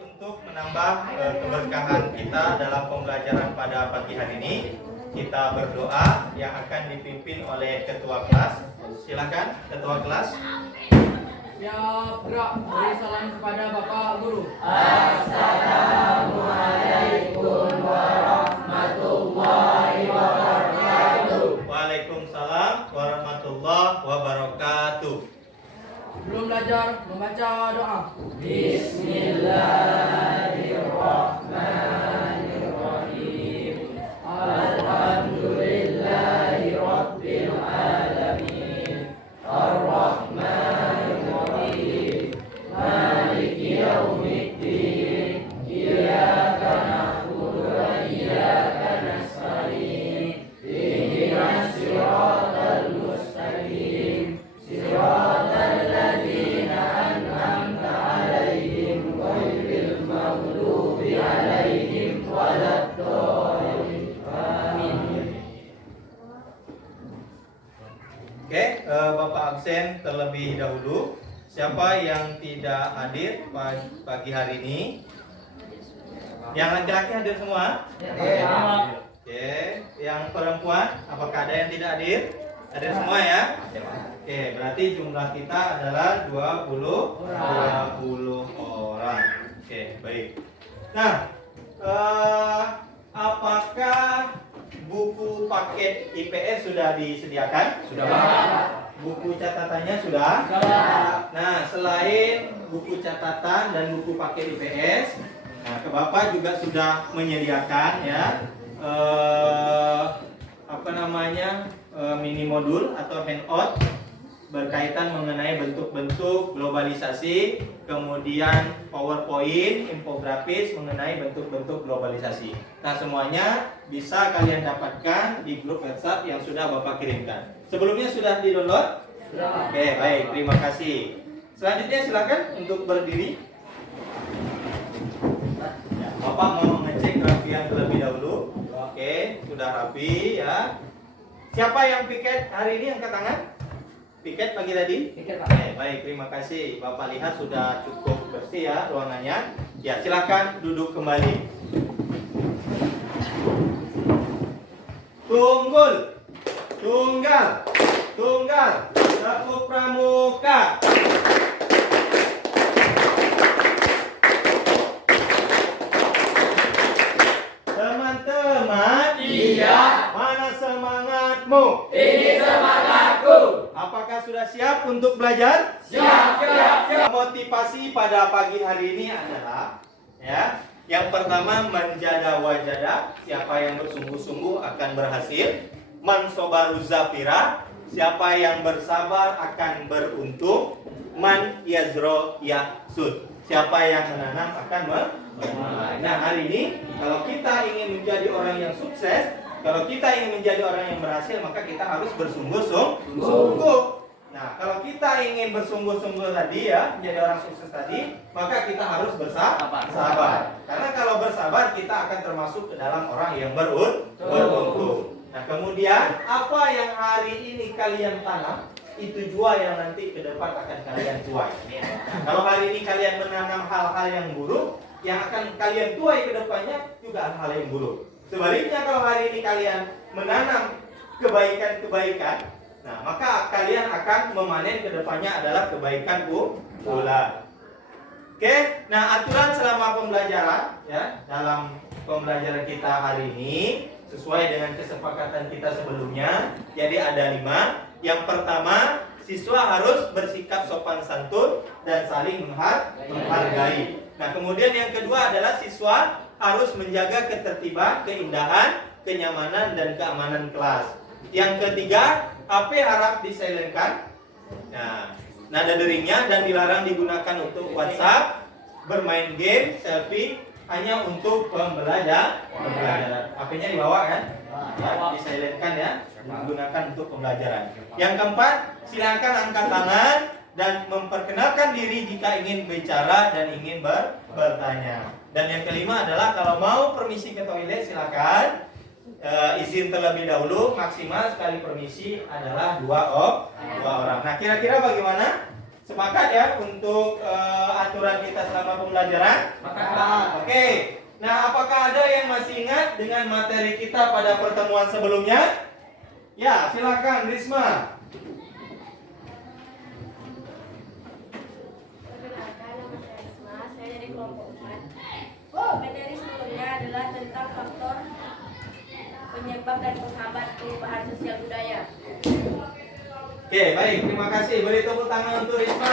untuk menambah keberkahan kita dalam pembelajaran pada pagi hari ini, kita berdoa yang akan dipimpin oleh ketua kelas. Silakan ketua kelas. Siap, gerak. Beri salam kepada Bapak Guru. Assalamualaikum warahmatullahi wabarakatuh. Waalaikumsalam warahmatullahi wabarakatuh. Sebelum belajar, membaca doa. Bismillahirrahmanirrahim. Alhamdulillahi rabbil alamin. Ar-Rahmanir Rahim. Maliki yaumiddin. Iyyaka na'budu wa iyyaka nasta'in. Ihdinas siratal mustaqim. Siratal ladzina an'amta 'alaihim ghairil maghdubi 'alaihim waladdallin. Amin. Oke, Bapak absen terlebih dahulu. Siapa yang tidak hadir pagi hari ini? Yang laki-laki hadir semua? Oke, yang perempuan, apakah ada yang tidak hadir? Hadir semua ya? Oke, berarti jumlah kita adalah 20 orang. Oke, baik. Nah, apakah buku paket IPS sudah disediakan? Sudah, Pak. Buku catatannya sudah? Nah, selain buku catatan dan buku paket IPS, nah, ke Bapak juga sudah menyediakan ya mini modul atau handout berkaitan mengenai bentuk-bentuk globalisasi, kemudian PowerPoint, infografis mengenai bentuk-bentuk globalisasi. Nah, semuanya bisa kalian dapatkan di grup WhatsApp yang sudah Bapak kirimkan. Sebelumnya sudah di-download? Sudah. Oke, baik, terima kasih. Selanjutnya silakan untuk berdiri. Ya, Bapak mau ngecek rapian terlebih dahulu. Oke, sudah rapi ya. Siapa yang piket hari ini angkat tangan? Piket pagi tadi? Piket, Pak. Oke, baik, terima kasih. Bapak lihat sudah cukup bersih ya ruangannya. Ya, silakan duduk kembali. Tunggul, tunggal, tepuk pramuka. Teman-teman, Iya. mana semangatmu? Ini semangatku. Apakah sudah siap untuk belajar? Siap. Motivasi pada pagi hari ini adalah ya, yang pertama menjada wajada, siapa yang bersungguh-sungguh akan berhasil. Man sobaru zafira, siapa yang bersabar akan beruntung. Man yazro yahsud, siapa yang menanam akan menuai. Nah, hari ini kalau kita ingin menjadi orang yang sukses, kalau kita ingin menjadi orang yang berhasil, maka kita harus bersungguh-sungguh. Nah, kalau kita ingin bersungguh-sungguh tadi ya, menjadi orang sukses tadi, maka kita harus bersabar. Karena kalau bersabar, kita akan termasuk ke dalam orang yang beruntung. Nah, kemudian apa yang hari ini kalian tanam, itu jua yang nanti ke depan akan kalian tuai. Nah, kalau hari ini kalian menanam hal-hal yang buruk, yang akan kalian tuai ke depannya juga hal-hal yang buruk. Sebaliknya kalau hari ini kalian menanam kebaikan-kebaikan, nah maka kalian akan memanen ke depannya adalah kebaikan pula. Oke, nah aturan selama pembelajaran ya, dalam pembelajaran kita hari ini sesuai dengan kesepakatan kita sebelumnya. Jadi ada 5. Yang pertama, siswa harus bersikap sopan santun dan saling menghargai. Nah, kemudian yang kedua adalah siswa harus menjaga ketertiban, keindahan, kenyamanan dan keamanan kelas. Yang ketiga, HP harap disilentkan. Nah, nada deringnya dan dilarang digunakan untuk WhatsApp, bermain game, selfie hanya untuk pembelajaran. HP-nya dibawa kan? Ya, disilentkan ya, digunakan untuk pembelajaran. Yang keempat, silakan angkat tangan dan memperkenalkan diri jika ingin bicara dan ingin bertanya. Dan yang kelima adalah kalau mau permisi ke toilet silakan izin terlebih dahulu. Maksimal sekali permisi adalah 2 orang. Nah, kira-kira bagaimana? Sepakat ya untuk aturan kita selama pembelajaran? Sepakat. Oke. Nah, apakah ada yang masih ingat dengan materi kita pada pertemuan sebelumnya? Ya, silakan Risma. Perkenalkan, nama saya Risma, saya dari kelompok 4. Materi sebelumnya adalah tentang faktor penyebab dan penghambat perubahan sosial budaya. Oke, baik. Terima kasih. Beri tepuk tangan untuk Risma.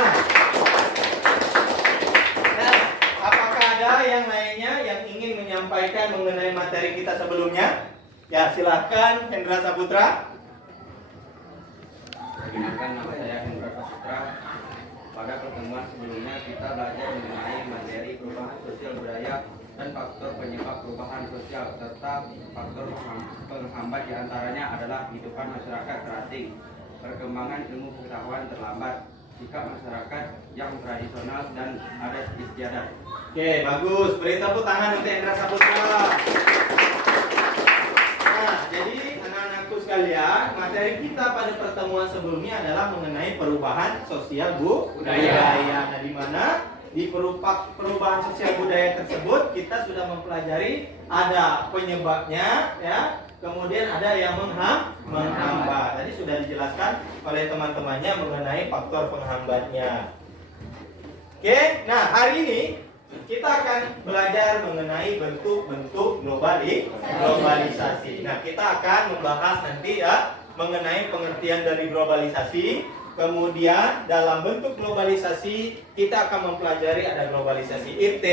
Nah, apakah ada yang lainnya yang ingin menyampaikan mengenai materi kita sebelumnya? Ya, silakan Hendra Saputra. Perkenalkan, nama saya Hendra Saputra. Pada pertemuan sebelumnya kita belajar mengenai materi perubahan sosial budaya dan faktor penyebab perubahan sosial serta faktor penghambat diantaranya adalah kehidupan masyarakat terasing, perkembangan ilmu pengetahuan terlambat, sikap masyarakat yang tradisional dan adat istiadat. Oke, bagus. Beri tepuk tangan untuk Hendra Saputra. Nah, jadi anak-anakku sekalian, materi kita pada pertemuan sebelumnya adalah mengenai perubahan sosial budaya. Nah, di mana di perubahan sosial budaya tersebut kita sudah mempelajari ada penyebabnya, ya. Kemudian ada yang menghambat. Tadi sudah dijelaskan oleh teman-temannya mengenai faktor penghambatnya. Oke, nah hari ini kita akan belajar mengenai bentuk-bentuk globalisasi. Nah, kita akan membahas nanti ya mengenai pengertian dari globalisasi. Kemudian dalam bentuk globalisasi kita akan mempelajari ada globalisasi IT,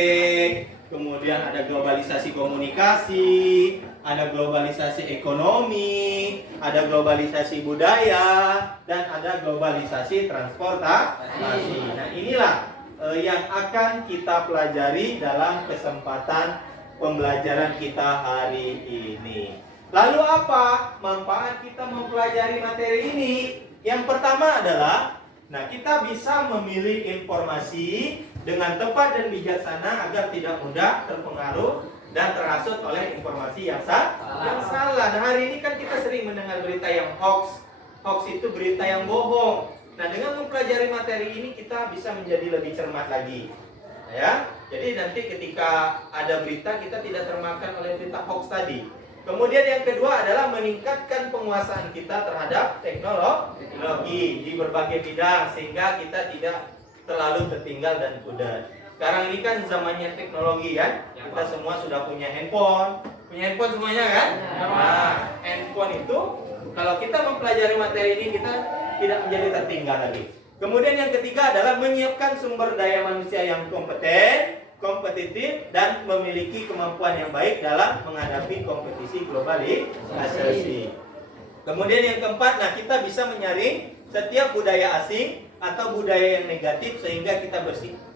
kemudian ada globalisasi komunikasi, ada globalisasi ekonomi, ada globalisasi budaya, dan ada globalisasi transportasi. Nah, inilah yang akan kita pelajari dalam kesempatan pembelajaran kita hari ini. Lalu apa manfaat kita mempelajari materi ini? Yang pertama adalah, nah, kita bisa memilih informasi dengan tepat dan bijaksana agar tidak mudah terpengaruh dan terhasut oleh informasi yang salah. Nah, hari ini kan kita sering mendengar berita yang hoax. Hoax itu berita yang bohong. Nah, dengan mempelajari materi ini kita bisa menjadi lebih cermat lagi, ya. Jadi nanti ketika ada berita kita tidak termakan oleh berita hoax tadi. Kemudian yang kedua adalah meningkatkan penguasaan kita terhadap teknologi di berbagai bidang sehingga kita tidak terlalu tertinggal dan pudar. Sekarang ini kan zamannya teknologi kan, kita semua sudah punya handphone semuanya kan. Nah, handphone itu kalau kita mempelajari materi ini kita tidak menjadi tertinggal lagi. Kemudian yang ketiga adalah menyiapkan sumber daya manusia yang kompeten, kompetitif, dan memiliki kemampuan yang baik dalam menghadapi kompetisi globalisasi. Kemudian yang keempat, nah, kita bisa menyaring setiap budaya asing atau budaya yang negatif sehingga kita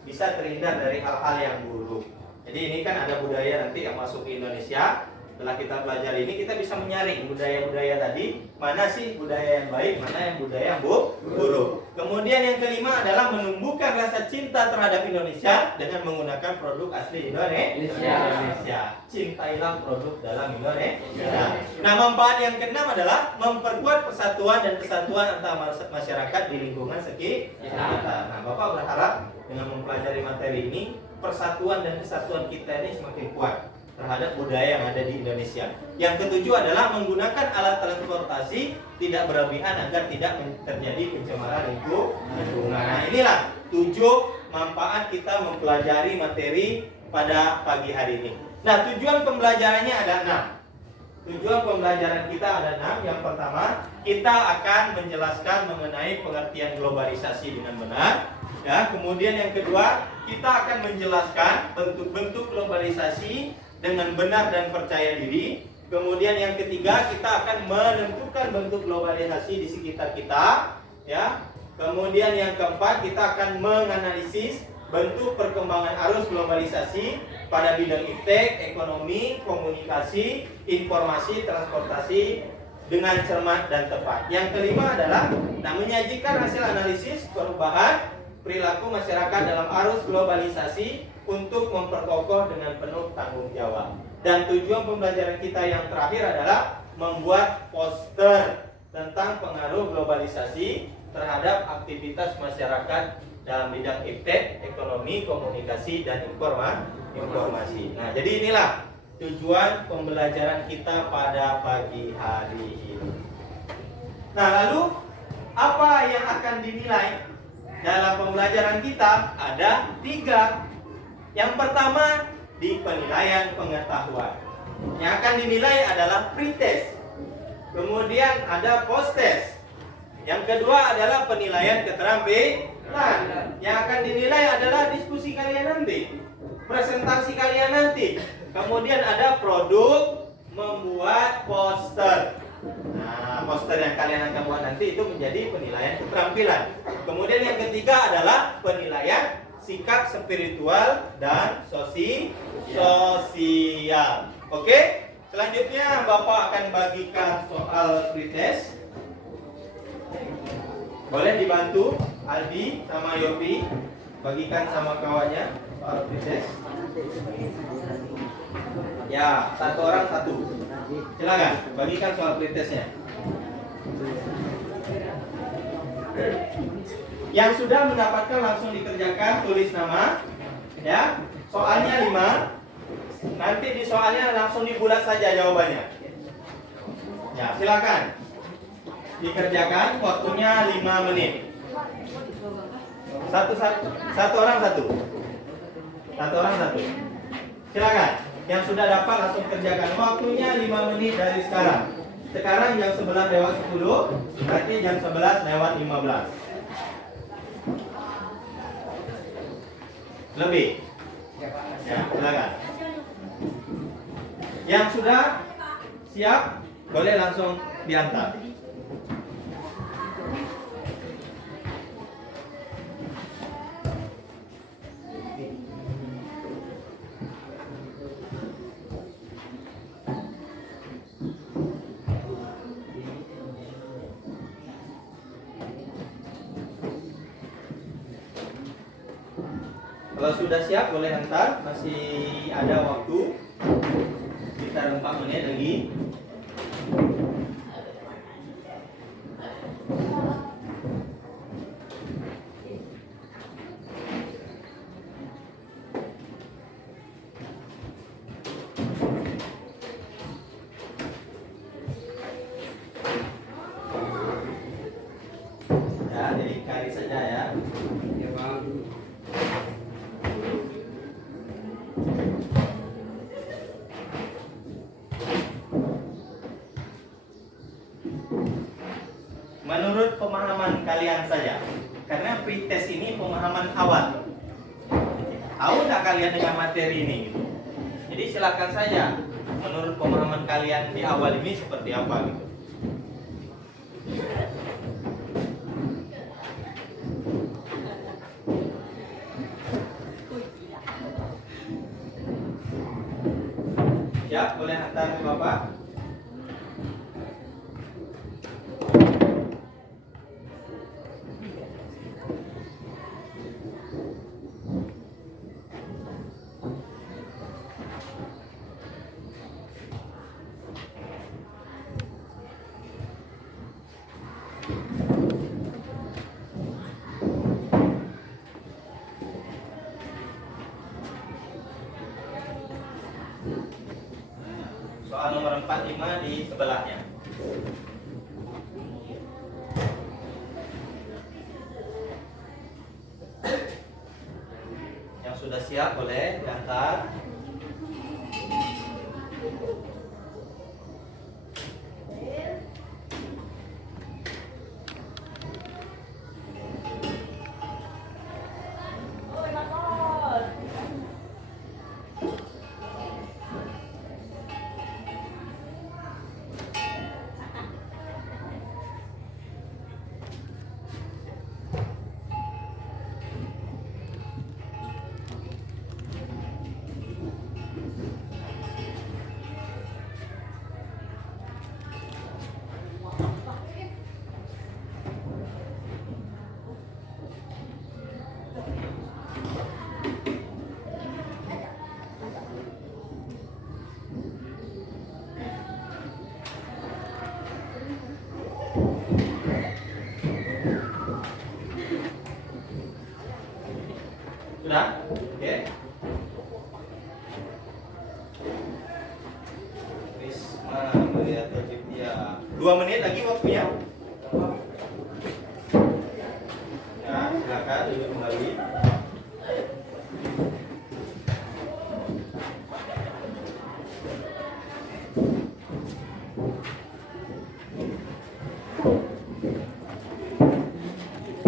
bisa terhindar dari hal-hal yang buruk. Jadi ini kan ada budaya nanti yang masuk ke Indonesia. Setelah kita pelajari ini kita bisa menyaring budaya-budaya tadi, mana sih budaya yang baik, mana yang budaya yang buruk. Kemudian yang kelima adalah menumbuhkan rasa cinta terhadap Indonesia dengan menggunakan produk asli Indonesia. Cintailah produk dalam Indonesia. Nah, manfaat yang keenam adalah memperkuat persatuan dan kesatuan antara masyarakat di lingkungan sekitar. Nah, Bapak berharap dengan mempelajari materi ini persatuan dan kesatuan kita ini semakin kuat terhadap budaya yang ada di Indonesia. Yang ketujuh adalah menggunakan alat transportasi tidak berlebihan agar tidak terjadi pencemaran lingkungan. Nah, inilah 7 manfaat kita mempelajari materi pada pagi hari ini. Nah, tujuan pembelajarannya ada 6. Tujuan pembelajaran kita ada 6. Yang pertama, kita akan menjelaskan mengenai pengertian globalisasi dengan benar. Ya, kemudian yang kedua, kita akan menjelaskan bentuk-bentuk globalisasi dengan benar dan percaya diri. Kemudian yang ketiga, kita akan menentukan bentuk globalisasi di sekitar kita, ya. Kemudian yang keempat, kita akan menganalisis bentuk perkembangan arus globalisasi pada bidang iptek, ekonomi, komunikasi, informasi, transportasi dengan cermat dan tepat. Yang kelima adalah menyajikan hasil analisis perubahan perilaku masyarakat dalam arus globalisasi untuk memperkokoh dengan penuh tanggung jawab. Dan tujuan pembelajaran kita yang terakhir adalah membuat poster tentang pengaruh globalisasi terhadap aktivitas masyarakat dalam bidang iptek, ekonomi, komunikasi, dan informasi. Nah, jadi inilah tujuan pembelajaran kita pada pagi hari ini. Nah, lalu apa yang akan dinilai dalam pembelajaran kita? Ada 3. Yang pertama, di penilaian pengetahuan. Yang akan dinilai adalah pretest. Kemudian ada posttest. Yang kedua adalah penilaian keterampilan. Yang akan dinilai adalah diskusi kalian nanti, presentasi kalian nanti. Kemudian ada produk membuat poster. Nah, poster yang kalian akan buat nanti itu menjadi penilaian keterampilan. Kemudian yang ketiga adalah penilaian sikap spiritual dan sosial. Oke? Selanjutnya Bapak akan bagikan soal pretest. Boleh dibantu Aldi sama Yopi bagikan sama kawannya soal pretest. Ya, satu orang satu. Silakan bagikan soal pretestnya. Yang sudah mendapatkan langsung dikerjakan, tulis nama. Ya, soalnya 5. Nanti di soalnya langsung dibulat saja jawabannya. Ya, silakan dikerjakan, waktunya 5 menit. Satu orang satu. Silakan. Yang sudah dapat langsung kerjakan. Waktunya 5 menit dari sekarang. Sekarang jam 11 lewat 10, nanti jam 11 lewat 15. Lebih. Ya, silakan. Yang sudah siap boleh langsung diantar. Kalau sudah siap boleh hantar, masih ada waktu sekitar 4 menit lagi. Ya, jadi kari saja ya. Ya, Bang. Menurut pemahaman kalian saja, karena pretest ini pemahaman awal. Tahu nggak kalian dengan materi ini? Gitu. Jadi silakan saja. Menurut pemahaman kalian di awal ini seperti apa? Gitu. Ya, boleh hantar ke Bapak. Soal nomor 45 di sebelahnya. Yang sudah siap boleh diantar. 2 menit lagi waktunya. Ya, silakan duduk kembali.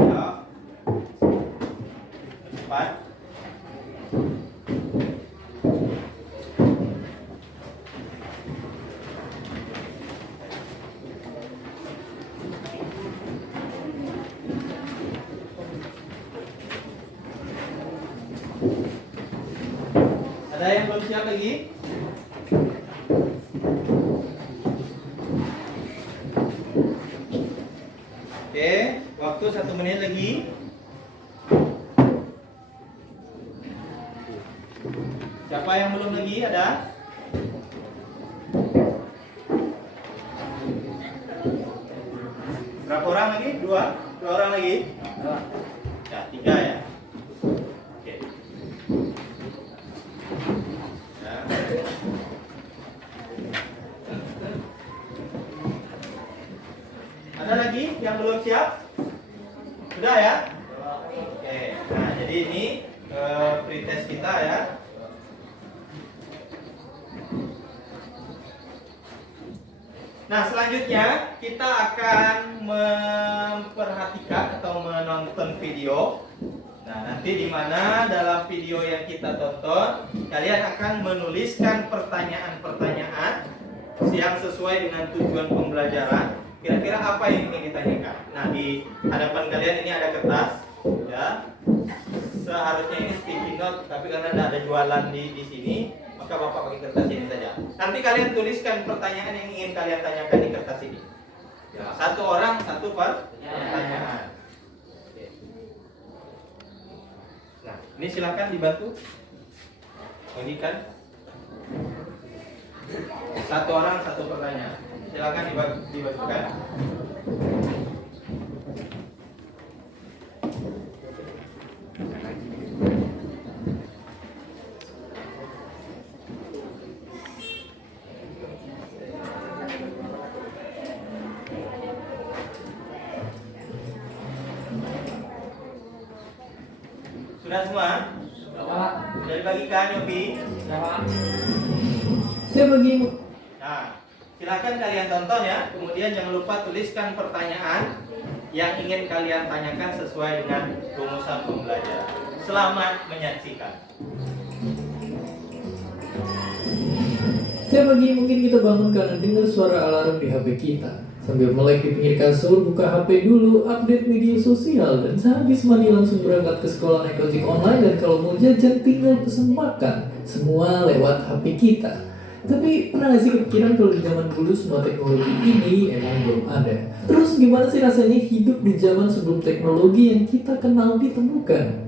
Ya. Cepat. Ada yang belum siap lagi? Oke, waktu 1 menit lagi. Siapa yang belum lagi? Ada? Berapa orang lagi? 2 orang lagi? Ya, 3 ya. Oke. Ya. Ada lagi yang belum siap? Sudah ya? Oke. Nah, jadi ini pretest kita ya. Nah, selanjutnya kita akan memperhatikan atau menonton video. Nah, nanti di mana dalam video yang kita tonton, kalian akan menuliskan pertanyaan-pertanyaan yang sesuai dengan tujuan pembelajaran. Kira-kira apa yang ingin ditanyakan? Nah, di hadapan kalian ini ada kertas, ya. Seharusnya ini sticky note, tapi karena ada jualan di sini, maka Bapak pakai kertas ini saja. Nanti kalian tuliskan pertanyaan yang ingin kalian tanyakan di kertas ini. Ya, 1 orang 1 pertanyaan. Oke. Nah, ini silakan dibantu. Bagikan. 1 orang 1 pertanyaan. Silakan dibagikan. Sudah semua? Pak. Sudah dibagikan, Yopi? Ya, Pak. Saya bagi Nah, silakan kalian tonton ya. Kemudian jangan lupa tuliskan pertanyaan yang ingin kalian tanyakan sesuai dengan rumusan pembelajaran. Selamat menyaksikan. Saya pagi mungkin kita bangun karena dengar suara alarm di HP kita. Sambil melek di pinggir kasur, buka HP dulu, update media sosial, dan sehabis mandi langsung berangkat ke sekolah naik ojek online, dan kalau mau jajan tinggal pesen makan. Semua lewat HP kita. Tapi pernah gak sih kepikiran kalau di zaman dulu semua teknologi ini emang belum ada? Terus gimana sih rasanya hidup di zaman sebelum teknologi yang kita kenal ditemukan?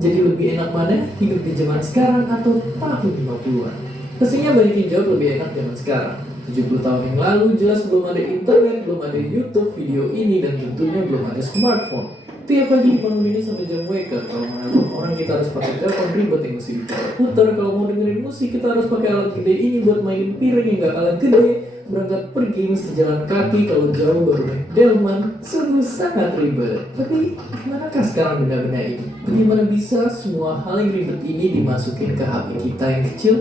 Jadi lebih enak mana hidup di zaman sekarang atau tahun 50-an? Pastinya banyak yang jawab lebih enak zaman sekarang. 70 tahun yang lalu jelas belum ada internet, belum ada YouTube, video ini, dan tentunya belum ada smartphone. Tiap pagi dibangun ini sampai jam waker. Kalau mau nelfon orang kita harus pakai telepon ribet yang mesti diputar. Kalau mau dengerin musik kita harus pakai alat gede ini buat mainin piring yang gak kalah gede. Berangkat pergi mesti jalan kaki, kalau jauh baru naik delman. Sungguh sangat ribet. Tapi manakah sekarang benda-benda ini? Bagaimana bisa semua hal yang ribet ini dimasukin ke HP kita yang kecil?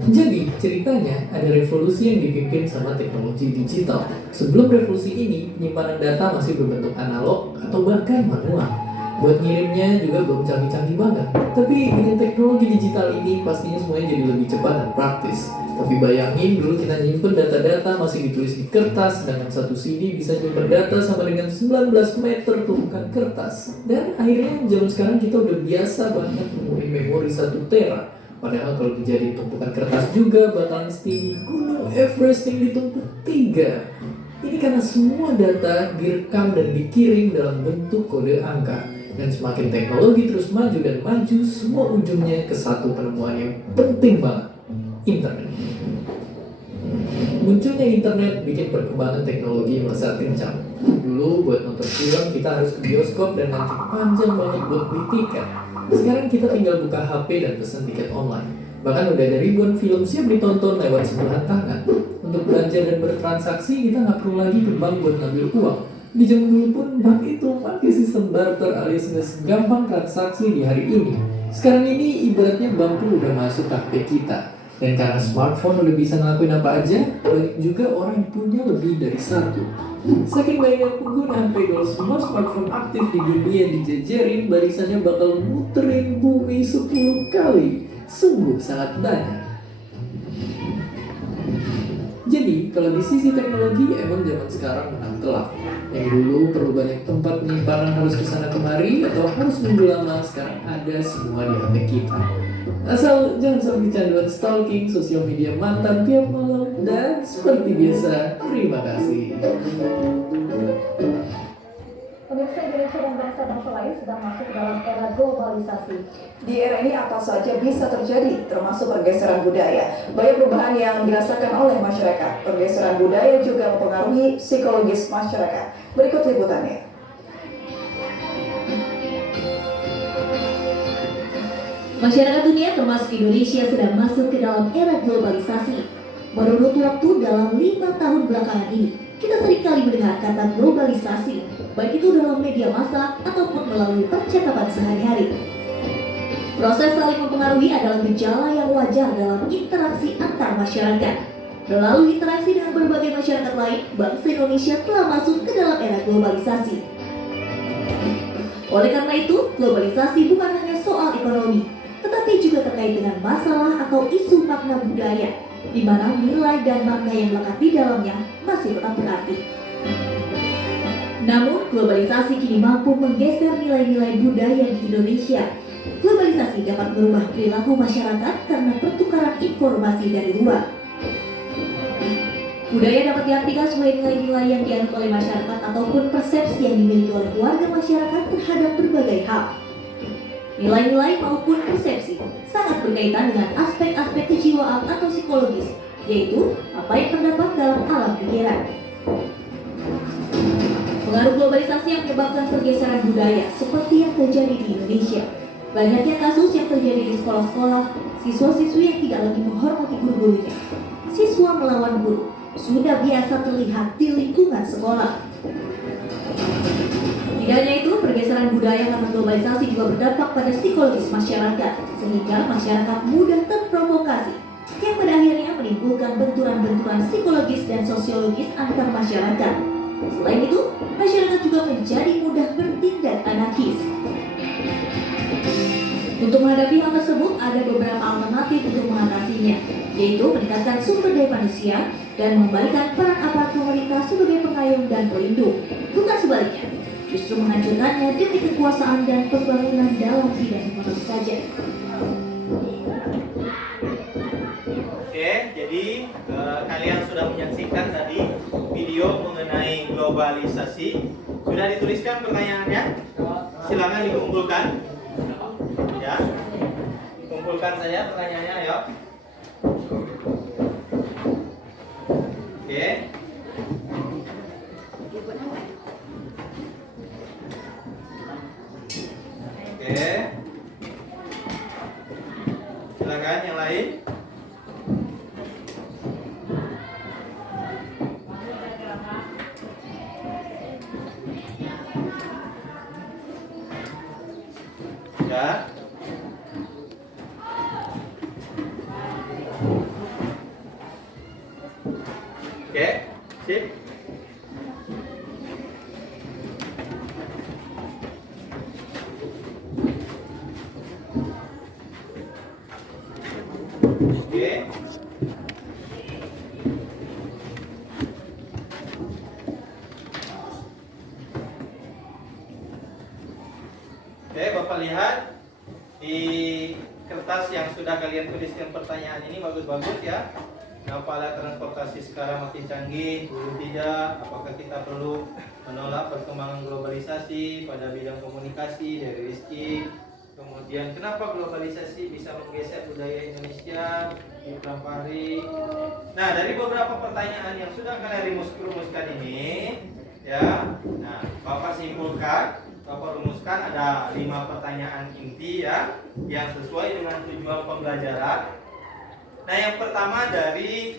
Jadi, ceritanya ada revolusi yang dipimpin sama teknologi digital. Sebelum revolusi ini, penyimpanan data masih berbentuk analog atau bahkan manual. Buat ngirimnya juga belum canggih-canggih banget. Tapi dengan teknologi digital ini, pastinya semuanya jadi lebih cepat dan praktis. Tapi bayangin dulu kita nyimpen data-data masih ditulis di kertas, sedangkan satu CD bisa nyimpen data sama dengan 19 meter tumpukan kertas. Dan akhirnya zaman sekarang kita udah biasa banget nemuin memori 1 tera. Padahal kalau dijadiin tumpukan kertas juga bakalan setinggi gunung Everest yang ditumpuk 3. Ini karena semua data direkam dan dikirim dalam bentuk kode angka. Dan semakin teknologi terus maju dan maju, semua ujungnya ke satu penemuan yang penting banget. Internet. Munculnya internet bikin perkembangan teknologi melesat kencang. Dulu buat nonton film kita harus ke bioskop dan nanti panjang banget buat beli tiket. Sekarang kita tinggal buka HP dan pesan tiket online. Bahkan udah ada ribuan film siap ditonton lewat sentuhan tangan. Untuk belanja dan bertransaksi, kita nggak perlu lagi ke bank buat ngambil uang. Di zaman dulu pun bank itu pakai sistem barter alias nggak segampang transaksi di hari ini. Sekarang ini ibaratnya bank pun udah masuk ke HP kita. Dan karena smartphone udah bisa ngelakuin apa aja, banyak juga orang yang punya lebih dari satu. Saking banyak pengguna HP kalau semua smartphone aktif di dunia dijajarin, barisannya bakal muterin bumi 10 kali. Sungguh sangat banyak. Jadi, kalau di sisi teknologi, emang zaman sekarang menang telak. Yang dulu perlu banyak tempat penyimpanan harus kesana kemari atau harus nunggu lama, sekarang ada semua di HP kita. Asal jangan sampai kecanduan stalking sosial media mantan tiap malam. Dan seperti biasa, terima kasih. Pemirsa, Indonesia dan bangsa-bangsa lain sedang masuk ke dalam era globalisasi. Di era ini apa saja bisa terjadi, termasuk pergeseran budaya. Banyak perubahan yang dirasakan oleh masyarakat. Pergeseran budaya juga mempengaruhi psikologis masyarakat. Berikut liputannya. Masyarakat dunia termasuk Indonesia sedang masuk ke dalam era globalisasi. Menurut waktu dalam 5 tahun belakangan ini, kita seringkali mendengar kata globalisasi, baik itu dalam media massa ataupun melalui percakapan sehari-hari. Proses saling mempengaruhi adalah gejala yang wajar dalam interaksi antar masyarakat. Melalui interaksi dengan berbagai masyarakat lain, bangsa Indonesia telah masuk ke dalam era globalisasi. Oleh karena itu, globalisasi bukan hanya soal ekonomi, tetapi juga terkait dengan masalah atau isu makna budaya, di mana nilai dan makna yang melekat di dalamnya masih tetap berarti. Namun, globalisasi kini mampu menggeser nilai-nilai budaya di Indonesia. Globalisasi dapat merubah perilaku masyarakat karena pertukaran informasi dari luar. Budaya dapat diartikan sebagai nilai-nilai yang dianut oleh masyarakat ataupun persepsi yang dimiliki oleh warga masyarakat terhadap berbagai hal. Nilai-nilai maupun persepsi sangat berkaitan dengan aspek-aspek kejiwaan atau psikologis, yaitu apa yang terdapat dalam alam pikiran. Pengaruh globalisasi yang menyebabkan pergeseran budaya seperti yang terjadi di Indonesia. Banyaknya kasus yang terjadi di sekolah-sekolah, siswa-siswi yang tidak lagi menghormati guru-gurunya. Siswa melawan guru sudah biasa terlihat di lingkungan sekolah. Tidak hanya itu, pergeseran budaya karena globalisasi juga berdampak pada psikologis masyarakat, sehingga masyarakat mudah terprovokasi, yang pada akhirnya menimbulkan benturan-benturan psikologis dan sosiologis antar masyarakat. Selain itu, masyarakat juga menjadi mudah bertindak anarkis. Untuk menghadapi hal tersebut, ada beberapa alternatif untuk mengatasinya, yaitu meningkatkan sumber daya manusia dan mengembalikan peran aparat pemerintah sebagai pengayom dan pelindung, bukan sebaliknya, justru menghancurkannya demi kekuasaan dan pembangunan dalam bidang ekonomi saja. Oke, jadi kalian sudah menyaksikan tadi video mengenai globalisasi. Sudah dituliskan pertanyaannya? Silakan dikumpulkan. Ya, kumpulkan saja pertanyaannya, ayo. Oke. Oke. Silakan yang lain. Ya. Oke, sip. Oke. Oke, Bapak lihat di kertas yang sudah kalian tuliskan pertanyaan ini bagus-bagus ya. Kenapa alat transportasi sekarang makin canggih, dulu tidak? Apakah kita perlu menolak perkembangan globalisasi pada bidang komunikasi dari Rizky? Kemudian kenapa globalisasi bisa menggeser budaya Indonesia di Prampari? Nah, dari beberapa pertanyaan yang sudah kalian rumuskan ini, ya, nah, Bapak simpulkan, Bapak rumuskan ada 5 pertanyaan inti ya, yang sesuai dengan tujuan pembelajaran. Nah, yang pertama dari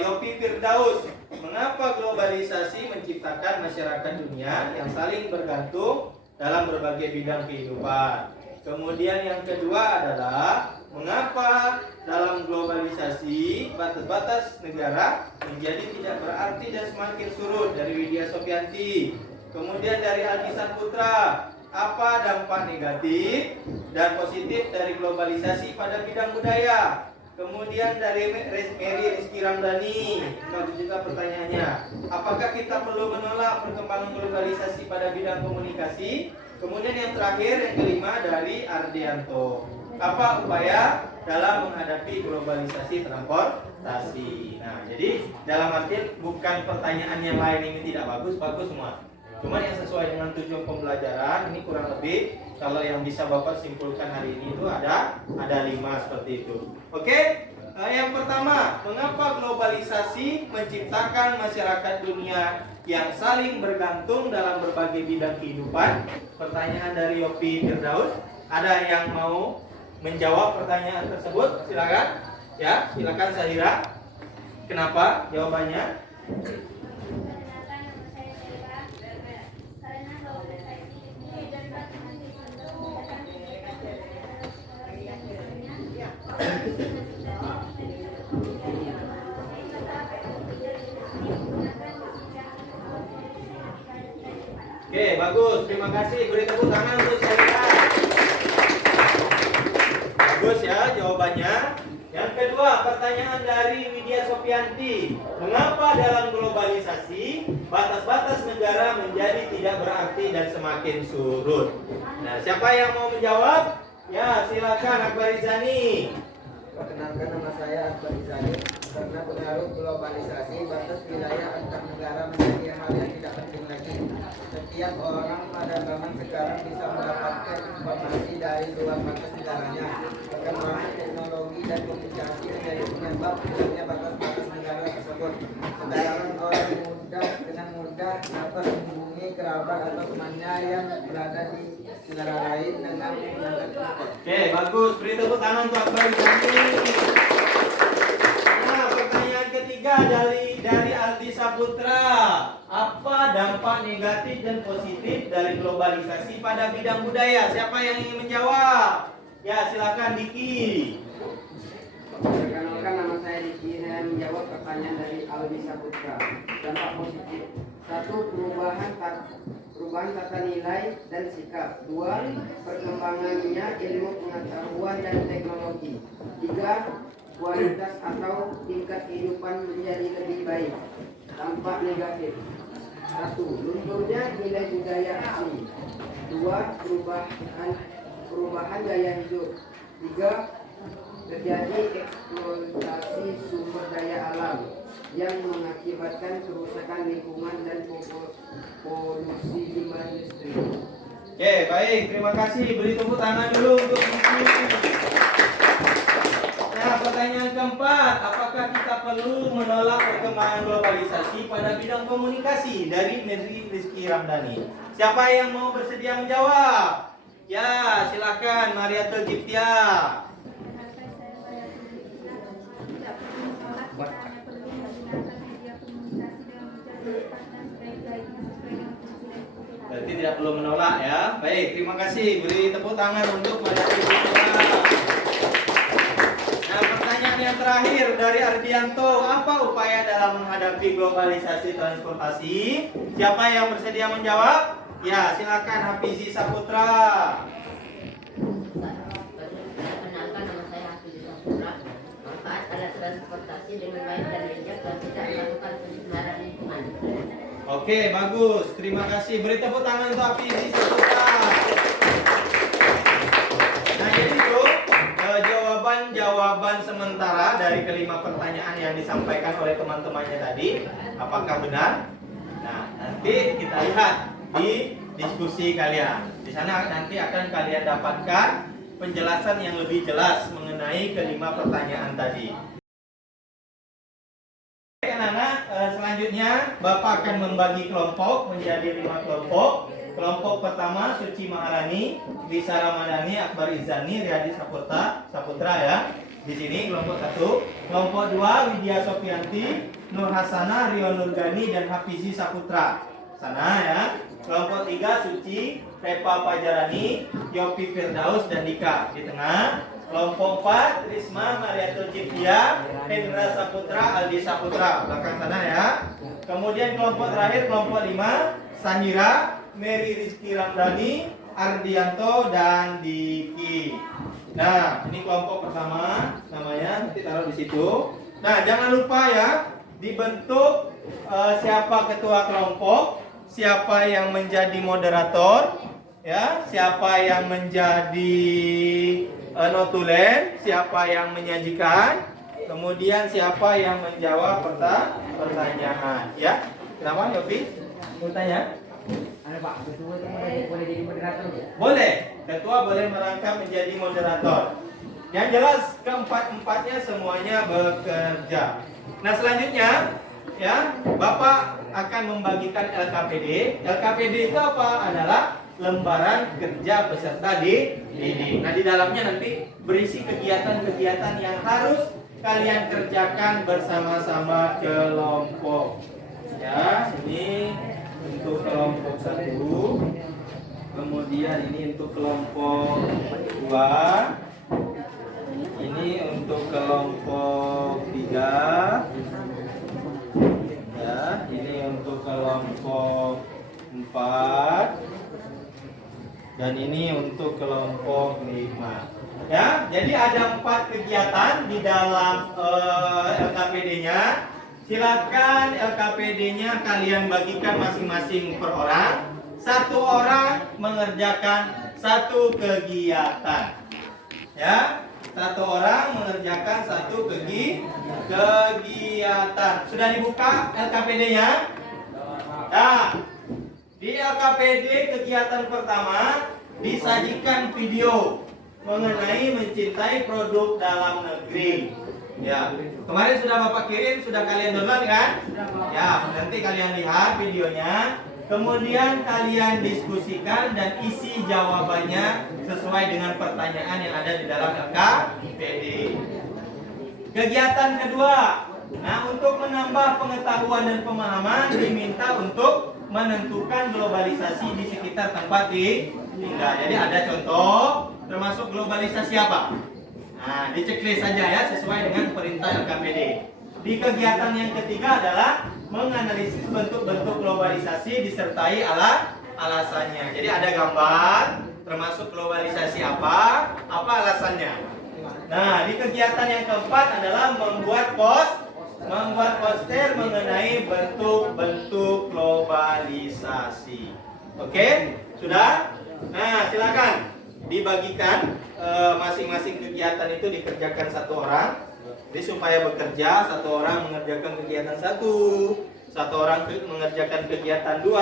Yopi Firdaus. Mengapa globalisasi menciptakan masyarakat dunia yang saling bergantung dalam berbagai bidang kehidupan? Kemudian yang kedua adalah mengapa dalam globalisasi batas-batas negara menjadi tidak berarti dan semakin surut, dari Widya Sofianti. Kemudian dari Aldi Saputra, apa dampak negatif dan positif dari globalisasi pada bidang budaya? Kemudian dari Mary Rizky Ramdhani, bagus juga pertanyaannya. Apakah kita perlu menolak perkembangan globalisasi pada bidang komunikasi? Kemudian yang terakhir, yang kelima dari Ardianto. Apa upaya dalam menghadapi globalisasi transportasi? Nah, jadi dalam arti bukan pertanyaan yang lain ini tidak bagus, bagus semua. Cuman yang sesuai dengan tujuan pembelajaran ini kurang lebih kalau yang bisa Bapak simpulkan hari ini itu ada 5 seperti itu. Oke? Yang pertama, mengapa globalisasi menciptakan masyarakat dunia yang saling bergantung dalam berbagai bidang kehidupan? Pertanyaan dari Yopi Firdaus. Ada yang mau menjawab pertanyaan tersebut? Silakan. Ya, silakan Zahira. Kenapa? Jawabannya? Oke, bagus. Terima kasih. Beri tepuk tangan untuk Zahira. Bagus ya jawabannya. Yang kedua, pertanyaan dari Widya Sofianti. Mengapa dalam globalisasi batas-batas negara menjadi tidak berarti dan semakin surut? Nah, siapa yang mau menjawab? Ya, silakan Akbar Izani. Perkenalkan, nama saya Akbar Izani. Karena pengaruh globalisasi, batas wilayah antar negara menjadi hal yang tidak penting lagi. Setiap orang pada zaman sekarang bisa mendapatkan informasi dari luar batas negaranya. Perkembangan teknologi dan komunikasi menjadi penyebab hilangnya batas-batas negara tersebut. Sekarang orang dengan mudah dapat menghubungi kerabat atau temannya yang berada di negara lain dengan menggunakan telepon. Oke, bagus. Beri tepuk tangan untuk Akbar Izani. Nah, pertanyaan ketiga dari Aldi Saputra. Apa dampak negatif dan positif dari globalisasi pada bidang budaya? Siapa yang ingin menjawab? Ya, silakan Diki. Perkenalkan, nama saya Diki. Saya menjawab pertanyaan dari Aldi Saputra. Dampak positif: 1. Perubahan tata nilai dan sikap. 2. Perkembangannya ilmu pengetahuan dan teknologi. 3. Kualitas atau tingkat kehidupan menjadi lebih baik. Dampak negatif: 1. Lunturnya nilai budaya asli. 2. Perubahan gaya hidup. 3. Terjadi eksploitasi sumber daya alam yang mengakibatkan kerusakan lingkungan dan polusi limbah industri. Oke, baik. Terima kasih. Beri tepuk tangan dulu untuk Diki. Nah, pertanyaan keempat, apakah kita perlu menolak perkembangan globalisasi pada bidang komunikasi? Dari Mary Rizky Ramdhani. Siapa yang mau bersedia menjawab? Ya, silakan Mariatul Giptia. Berarti tidak perlu menolak ya. Baik, terima kasih. Beri tepuk tangan untuk Mariatul Giptia. Nah, pertanyaan yang terakhir dari Ardianto, apa upaya dalam menghadapi globalisasi transportasi? Siapa yang bersedia menjawab? Ya, silakan Hafizi Saputra. Perkenalkan, nama saya Hafizi Saputra. Manfaat alat transportasi dengan baik dan bijak dan tidak melakukan pencemaran lingkungan. Oke, bagus. Terima kasih. Beri tepuk tangan untuk Hafizi Saputra. Nah, jadi itu jawaban sementara dari kelima pertanyaan yang disampaikan oleh teman-temannya tadi. Apakah benar? Nah, nanti kita lihat di diskusi kalian. Di sana nanti akan kalian dapatkan penjelasan yang lebih jelas mengenai kelima pertanyaan tadi. Anak-anak, selanjutnya Bapak akan membagi kelompok menjadi 5 kelompok. Kelompok pertama Suci Maharani, Lisa Ramadhani, Akbar Izani, Riyadi Saputra ya. Di sini kelompok 1, kelompok 2 Widya Sofianti, Nur Hasana, Rio Nurgani dan Hafizi Saputra. Sana ya. Kelompok 3 Suci, Repa Pajarani, Yopi Firdaus dan Dika di tengah. Kelompok 4 Risma Mariatul Cipia, Hendra Saputra, Aldi Saputra belakang sana ya. Kemudian kelompok terakhir kelompok 5 Sahira, Mary Rizky Ramdhani, Ardianto dan Diki. Nah, ini kelompok pertama namanya, nanti taruh di situ. Nah, jangan lupa ya, dibentuk siapa ketua kelompok, siapa yang menjadi moderator, ya, siapa yang menjadi notulen, siapa yang menyajikan, kemudian siapa yang menjawab pertanyaan, ya. Kenapa, Yopi? Mau tanya? Ada Pak, ketua itu boleh jadi moderator ya? Boleh, ketua boleh merangkap menjadi moderator. Yang jelas keempat-empatnya semuanya bekerja. Nah selanjutnya, ya, Bapak akan membagikan LKPD. LKPD itu apa? Adalah lembaran kerja peserta didik. Nah di dalamnya nanti berisi kegiatan-kegiatan yang harus kalian kerjakan bersama-sama kelompok. Ya, ini untuk kelompok 1, kemudian ini untuk kelompok 2, ini untuk kelompok 3, ya, ini untuk kelompok 4, dan ini untuk kelompok 5. Ya, jadi ada 4 kegiatan di dalam LKPD-nya. Silakan LKPD-nya kalian bagikan masing-masing per orang. Satu orang mengerjakan satu kegiatan. Ya, satu orang mengerjakan satu kegiatan. Sudah dibuka LKPD-nya? Nah, di LKPD kegiatan pertama disajikan video mengenai mencintai produk dalam negeri. Ya, kemarin sudah Bapak kirim, sudah kalian download kan? Ya, nanti kalian lihat videonya. Kemudian kalian diskusikan dan isi jawabannya sesuai dengan pertanyaan yang ada di dalam LKPD. Kegiatan kedua, nah untuk menambah pengetahuan dan pemahaman diminta untuk menentukan globalisasi di sekitar tempat tinggal. Jadi ada contoh, termasuk globalisasi apa? Nah, di checklist saja ya, sesuai dengan perintah LKPD. Di kegiatan yang ketiga adalah menganalisis bentuk-bentuk globalisasi disertai alasannya. Jadi ada gambar, termasuk globalisasi apa alasannya. Nah, di kegiatan yang keempat adalah membuat poster mengenai bentuk-bentuk globalisasi. Oke, sudah? Nah, silakan dibagikan masing-masing kegiatan itu dikerjakan satu orang. Jadi supaya bekerja, satu orang mengerjakan kegiatan satu orang mengerjakan kegiatan 2,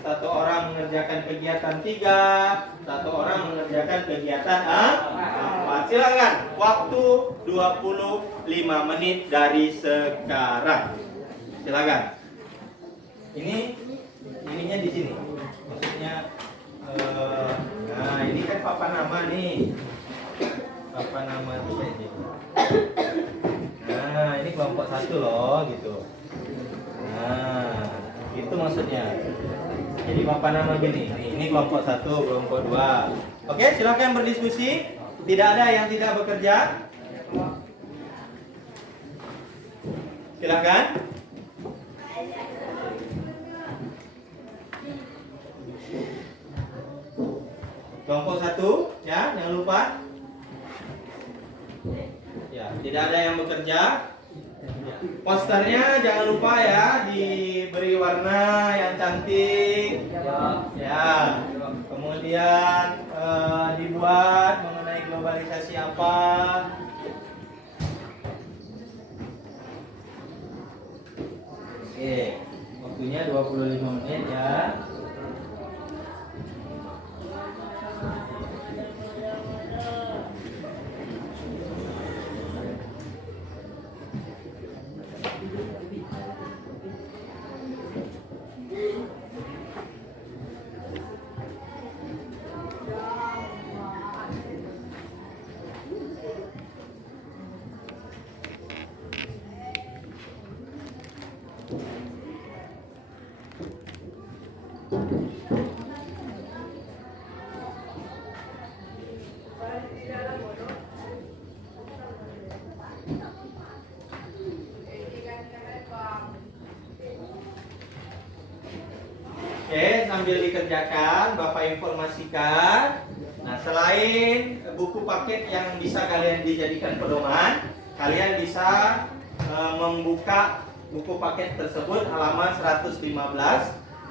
satu orang mengerjakan kegiatan 3, satu orang mengerjakan kegiatan 4. Silakan. Waktu 25 menit dari sekarang. Silakan. Ininya di sini. Maksudnya nah, ini kan papan nama nih. Papan nama itu kayak gini. Nah, ini kelompok 1 loh, gitu. Nah, itu maksudnya. Jadi papan nama gini. Ini kelompok 1, kelompok 2. Oke, silakan berdiskusi. Tidak ada yang tidak bekerja. Silakan. Kelompok 1, ya, jangan lupa. Ya, tidak ada yang bekerja. Ya. Posternya jangan lupa ya, diberi warna yang cantik. Ya. Kemudian dibuat mengenai globalisasi apa. Oke, waktunya 25 menit ya. sambil dikerjakan, Bapak informasikan. Nah, selain buku paket yang bisa kalian dijadikan pedoman, kalian bisa membuka buku paket tersebut halaman 115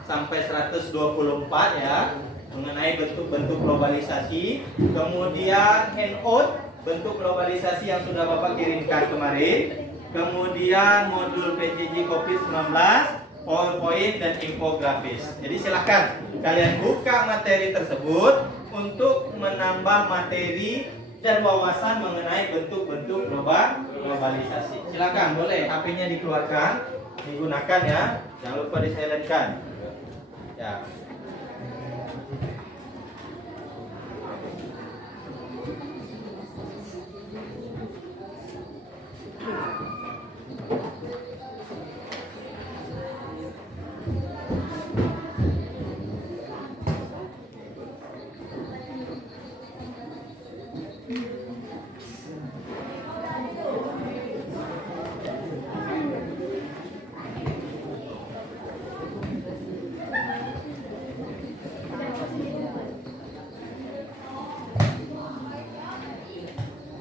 sampai 124 ya, mengenai bentuk-bentuk globalisasi. Kemudian handout bentuk globalisasi yang sudah Bapak kirimkan kemarin. Kemudian modul PJJ COVID-19, PowerPoint dan infografis. Jadi silakan kalian buka materi tersebut untuk menambah materi dan wawasan mengenai bentuk-bentuk globalisasi. Silakan, boleh HP-nya dikeluarkan, digunakan ya. Jangan lupa di-silentkan. Ya.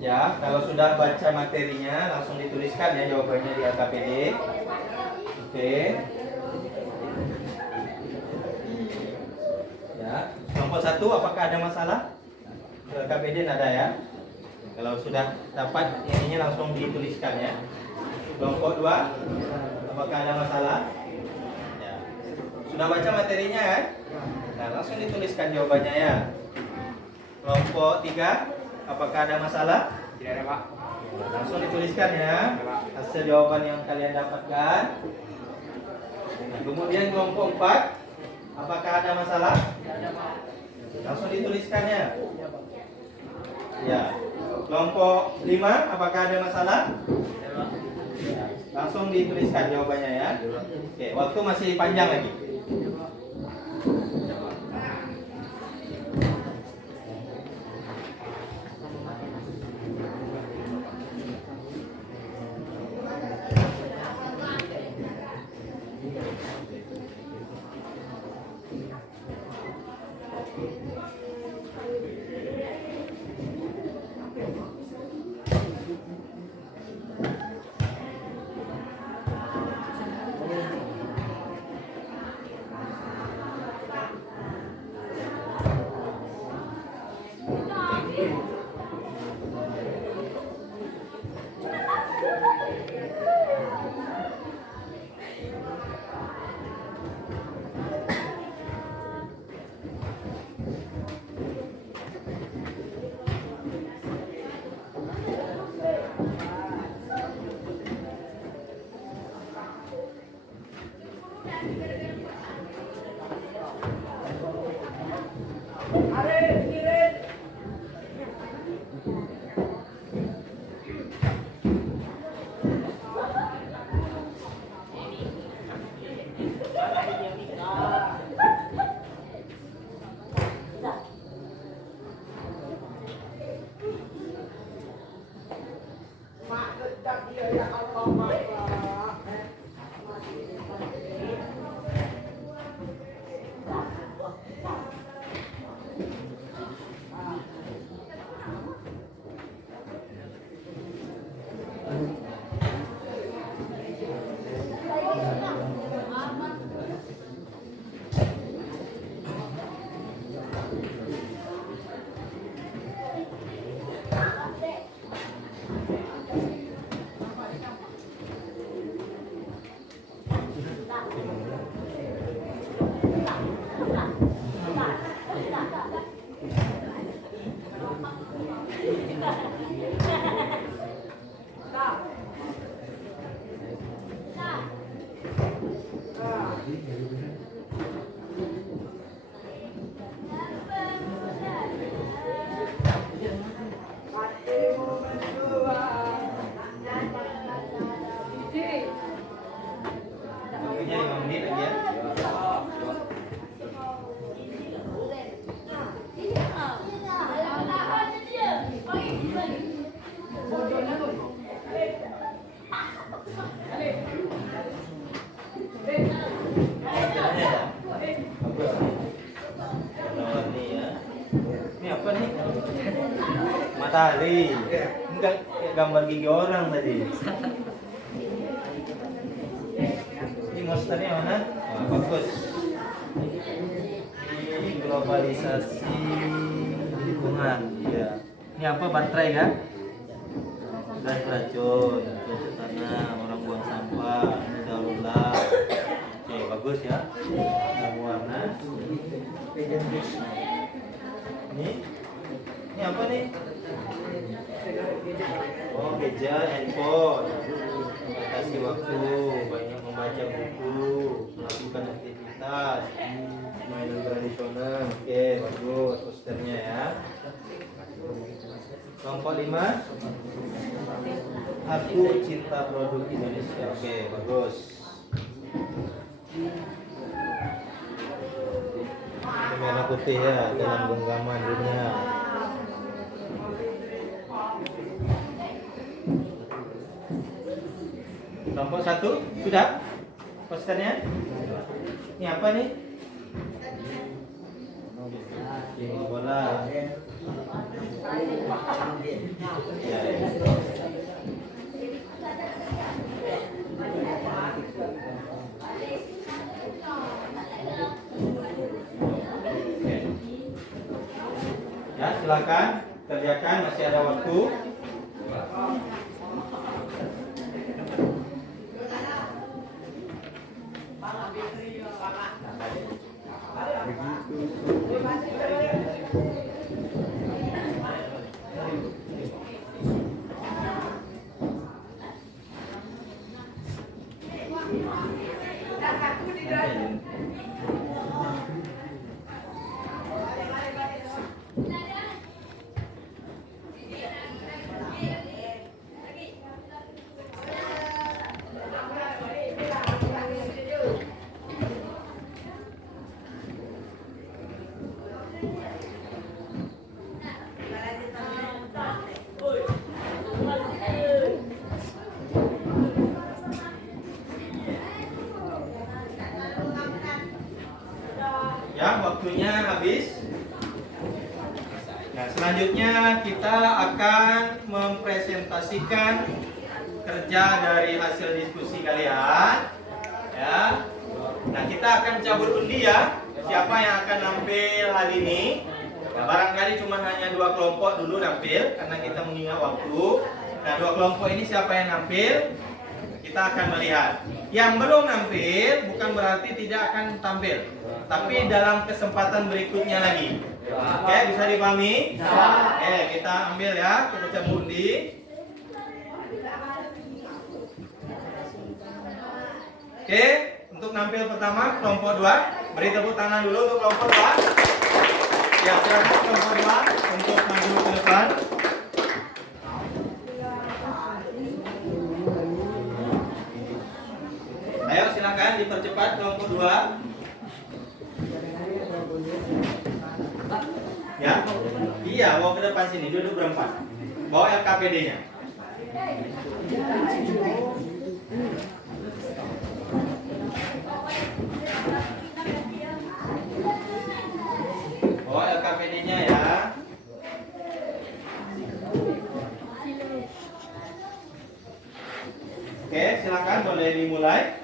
Ya, kalau sudah baca materinya langsung dituliskan ya jawabannya di LKPD. Oke. Ya, kelompok 1 apakah ada masalah? LKPD ada ya. Kalau sudah dapat ininya langsung dituliskan ya. Kelompok 2 apakah ada masalah? Ya. Sudah baca materinya kan? Nah, langsung dituliskan jawabannya ya. Kelompok 3 apakah ada masalah? Tidak ada, Pak. Langsung dituliskan ya hasil jawaban yang kalian dapatkan. Nah, kemudian kelompok 4 apakah ada masalah? Tidak ada, Pak. Langsung dituliskannya. Ya. Kelompok 5 apakah ada masalah? Ya. Langsung dituliskan jawabannya ya. Oke, waktu masih panjang lagi. matahari. Enggak gambar gigi orang tadi. Ini monsternya mana? Oh, bagus. Ini globalisasi lingkungan. Ya. Ini apa? Baterai kan? Dan racun tanah, orang buang sampah, ini daur ulang. Oke, bagus ya. Yang warna. Ini apa nih? Oh, meja handphone. Batasi waktu, banyak membaca buku, melakukan aktivitas, mainan tradisional. Oke, bagus posternya ya. Kelompok 5. Aku cinta produk Indonesia. Oke, bagus. Ini merah putih ya, dalam genggaman dunia. Kelompok 1 sudah posternya. Ini apa nih? Ini bola. Ya, ya. Ya, silakan kerjakan, masih ada waktu. Ya, waktunya habis. Nah, selanjutnya kita akan mempresentasikan kerja dari hasil diskusi kalian. Ya. Nah, kita akan cabut undi ya. Siapa yang akan nampil hari ini? Nah, barangkali cuma hanya 2 kelompok dulu nampil karena kita mengingat waktu. Nah, 2 kelompok ini siapa yang nampil? Kita akan melihat. Yang belum nampil bukan berarti tidak akan tampil, tapi dalam kesempatan berikutnya lagi. Oke, bisa dipahami? Oke, kita ambil ya, kita cabut undi. Oke, untuk nampil pertama kelompok 2, beri tepuk tangan dulu untuk kelompok 2. Ya, silakan kelompok 2 untuk maju ke depan. Ayo silakan dipercepat kelompok 2. Ya. Iya, bawa ke depan sini, duduk berempat. Bawa LKPD-nya. Bawa LKPD-nya ya. Oke, silakan boleh dimulai.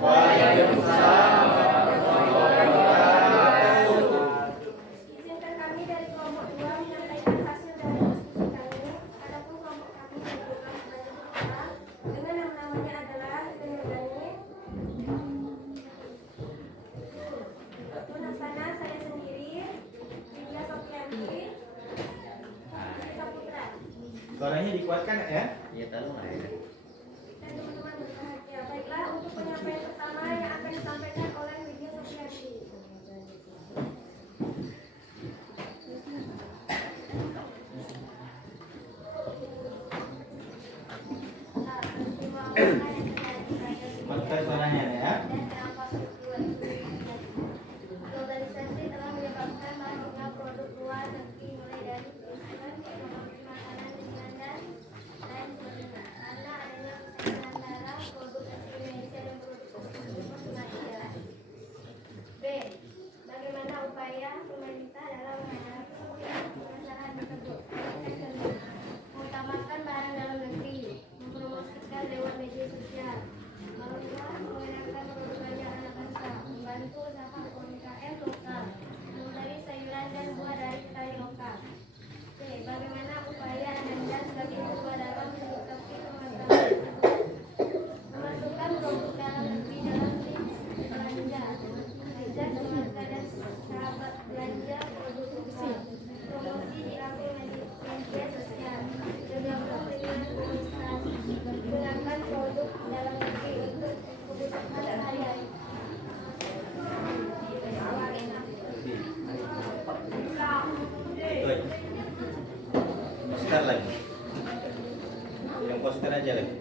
Waalaikumsalam warahmatullahi wabarakatuh. Izinkan kami dari kelompok 2 menyampaikan hasil dari diskusi kami. Adapun kelompok kami dikumpulkan sebanyak 4 dengan nama-namanya adalah Gani, Munasana, saya sendiri, Widya Sofianti, Saputra. Suaranya dikuatkan ya. Iya, tahu lah ya. Dan teman-teman berbahagia. Baiklah, untuk penyampaian pertama yang akan disampaikan oleh Widya Sofianti. Pakai suaranya ya. Globalisasi telah menyebabkan masuknya produk luar negeri mulai dari perizinan, teknologi makanan, ringan dan lain sebagainya. Karena adanya poster aja lagi.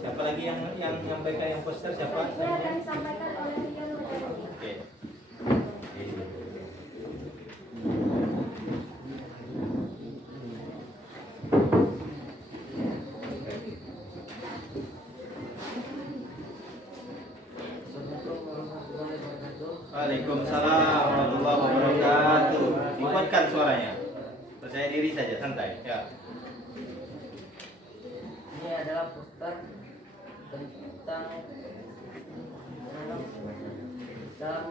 Siapa lagi yang menyampaikan yang poster siapa? Selanjutnya akan disampaikan oleh Rian Mujahidi. Oke. Waalaikumsalam warahmatullahi wabarakatuh. Kuatkan suaranya. Percaya diri saja, santai. Ya. Ini adalah poster tentang dalam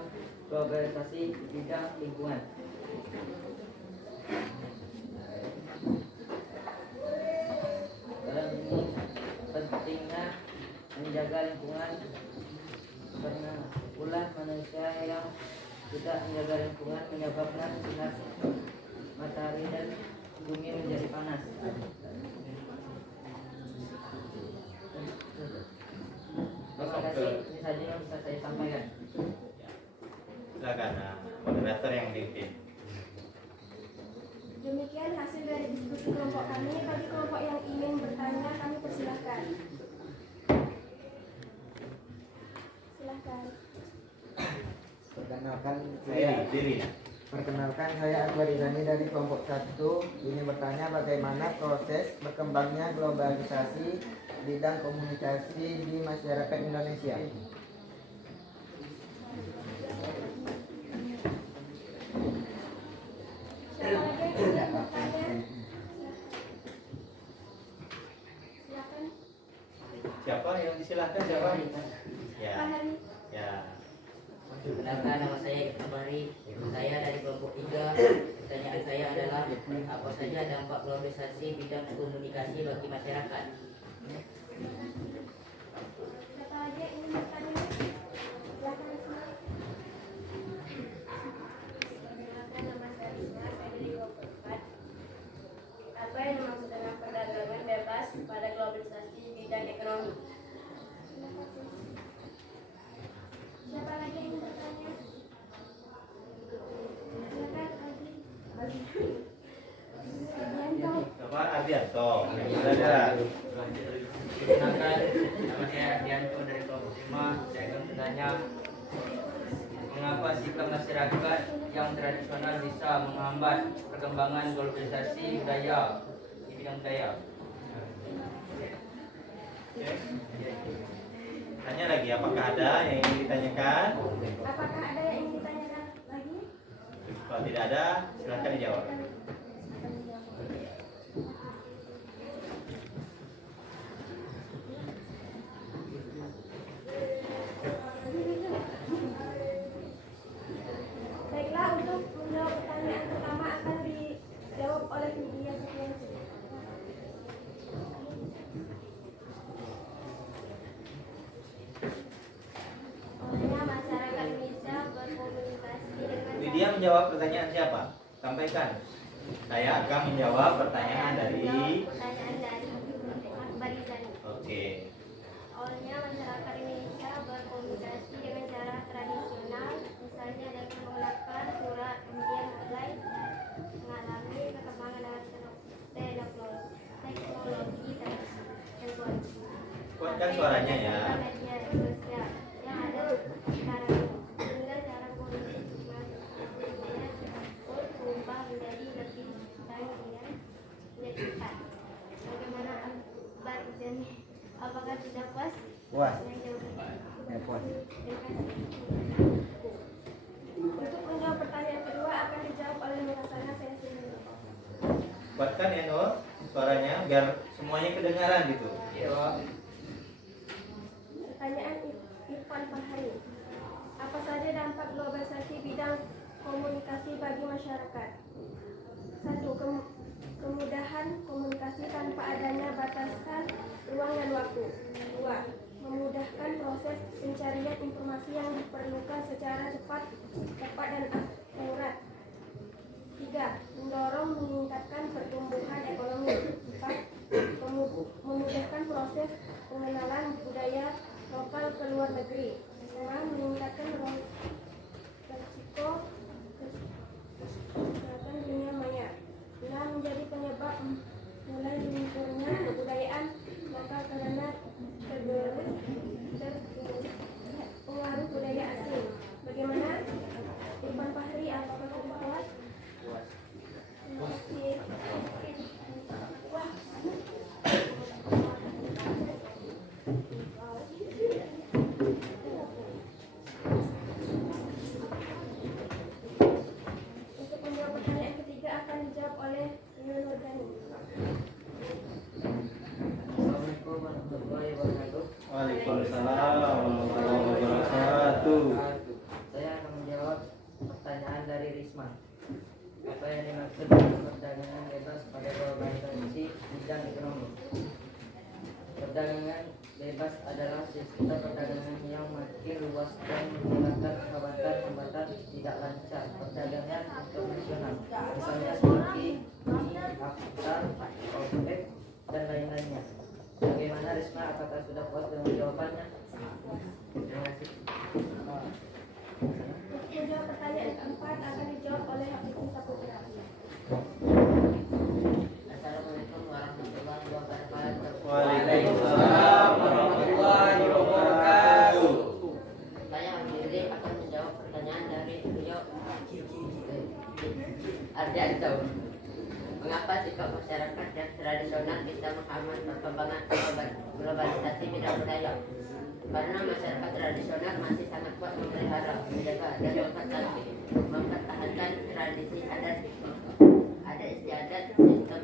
globalisasi bidang lingkungan. Dalam ini pentingnya menjaga lingkungan karena ulah manusia yang tidak menjaga lingkungan menyebabkan sinar matahari dan bumi menjadi panas. Terima kasih, ini saja yang bisa saya sampaikan. Silakan, moderator yang pimpin. Demikian hasil dari diskusi kelompok kami. Bagi kelompok yang ingin bertanya, kami persilahkan. Silahkan. Perkenalkan saya Akbar Izani dari kelompok 1. Ini bertanya bagaimana proses berkembangnya globalisasi bidang komunikasi di masyarakat Indonesia. Siapa lagi yang ingin bertanya? Silakan. Siapa yang disilahkan siapa? Ya. Pak Hari. Ya. Perkenalkan, nama saya Kembari. Saya dari kelompok 3. Pertanyaan saya adalah apa saja dampak globalisasi bidang komunikasi bagi masyarakat? Siapa lagi yang ingin bertanya? Silakan semua. Perkenalkan, nama saya Risma, saya dari kelompok 4. Apa yang dimaksud dengan perdagangan bebas pada globalisasi bidang ekonomi? Siapa lagi yang ingin bertanya? Silakan Adi. Adianto. Bapak Ardianto. Silakan. Perkenalkan, nama saya Adianto dari kelompok 5. Saya akan bertanya mengapa sikap masyarakat yang tradisional bisa menghambat perkembangan globalisasi budaya di bidang budaya. Tanya lagi, apakah ada yang ingin ditanyakan? Apakah ada yang ingin ditanyakan lagi? Kalau tidak ada, silakan dijawab. Baiklah, untuk menjawab pertanyaan pertama akan dijawab oleh Widya Setiaji. Olehnya masyarakat Indonesia berkomunikasi dengan Widya menjawab pertanyaan siapa? Sampaikan. Saya akan menjawab pertanyaan dari. pertanyaan dari Akbar Izani. Oke. Olehnya masyarakat Indonesia berkomunikasi dengan cara tradisional, misalnya dengan menggunakan surat, kemudian mulai mengalami perkembangan dengan teknologi dan teknologi. Kuatkan suaranya ya. Media sosial yang ada sekarang ini dengan cara komunikasi pun berubah menjadi lebih canggih dan menjadi cepat. Bagaimana Akbar Izani? Apakah sudah puas? Puas. Yang jawaban. Ya, puas. Terima kasih. Untuk menjawab pertanyaan kedua akan dijawab oleh Nurasana saya sendiri. Kuatkan ya Nur suaranya biar semuanya kedengaran gitu. Pertanyaan Irfan Fahri. Apa saja dampak globalisasi bidang komunikasi bagi masyarakat? 1. Kemudahan komunikasi tanpa adanya batasan ruang dan waktu. 2. Memudahkan proses pencarian informasi yang diperlukan secara cepat, tepat dan akurat. 3. Mendorong meningkatkan pertumbuhan ekonomi. 4. Memudahkan proses pengenalan budaya lokal ke luar negeri. 5. Meningkatkan resiko kesehatan dunia maya. 6. Menjadi penyebab mulai lunturnya Assalamualaikum warahmatullahi wabarakatuh. Waalaikumsalam warahmatullahi wabarakatuh. Saya akan menjawab pertanyaan dari Risma. Apa yang dimaksud dengan perdagangan bebas pada globalisasi bidang ekonomi? Perdagangan bebas adalah sistem perdagangan yang makin luas dan menghilangkan hambatan-hambatan tidak lancar perdagangan internasional, misalnya seperti AFTA, OPEC, dan lain-lainnya. Bagaimana Risma? Apakah sudah puas dengan jawabannya? Terima kasih. Untuk pertanyaan keempat akan dijawab oleh Habibie Saputra. Assalamualaikum warahmatullahi wabarakatuh. Waalaikumsalam warahmatullahi wabarakatuh. Saya Habibie akan menjawab pertanyaan dari beliau Ardianto. Mengapa sikap masyarakat yang tradisional bisa menghambat perkembangan globalisasi bidang budaya? Karena masyarakat tradisional masih sangat kuat memelihara, menjaga, dan mempertahankan tradisi adat istiadat, sistem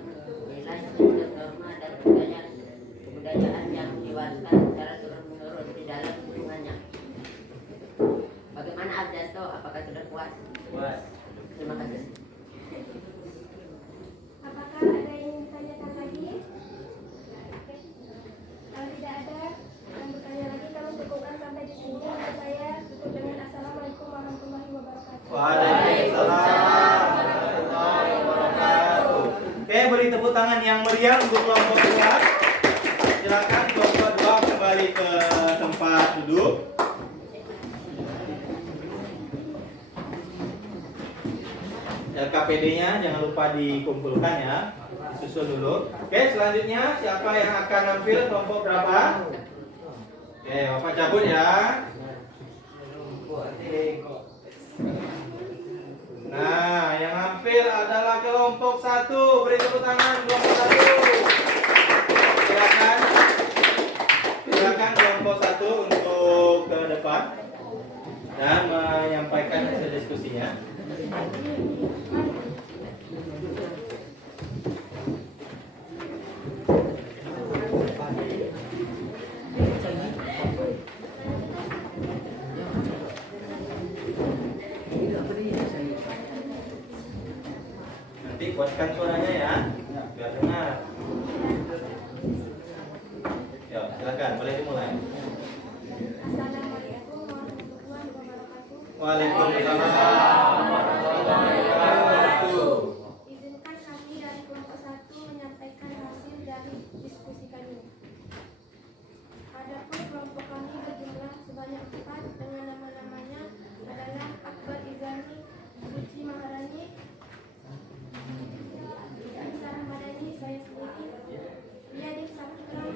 nilai, sistem norma, dan kebudayaan yang diwariskan secara turun-menurun di dalam lingkungannya. Bagaimana Ardianto? Apakah sudah puas? Puas. Terima kasih. Apakah ada yang ingin ditanyakan lagi? Kalau tidak ada yang bertanya lagi, kami cukupkan sampai di sini. Saya tutup dengan Assalamualaikum warahmatullahi wabarakatuh. Waalaikumsalam warahmatullahi wabarakatuh. Oke, beri tepuk tangan yang meriah untuk kelompok 2. Silakan kelompok 2 kembali ke tempat duduk. LKPD-nya jangan lupa dikumpulkan ya, disusun dulu. Oke, selanjutnya siapa yang akan nampil kelompok berapa? Oke, Bapak cabut ya. Nah, yang nampil adalah kelompok 1. Beri tepuk tangan kelompok 1. Silakan. Silakan kelompok 1 untuk ke depan dan menyampaikan hasil diskusinya. Nanti kuatkan suaranya ya, biar dengar. Yuk, silakan, boleh dimulai. Assalamualaikum warahmatullahi wabarakatuh. Waalaikumsalam warahmatullahi wabarakatuh. Izinkan kami dari kelompok 1 menyampaikan hasil dari diskusi kami. Adapun kelompok kami berjumlah sebanyak 4 dengan nama-namanya adalah Akbar Izani, Suci Maharani, Anissa Ramadhani, saya sendiri, Riyadin Saputra,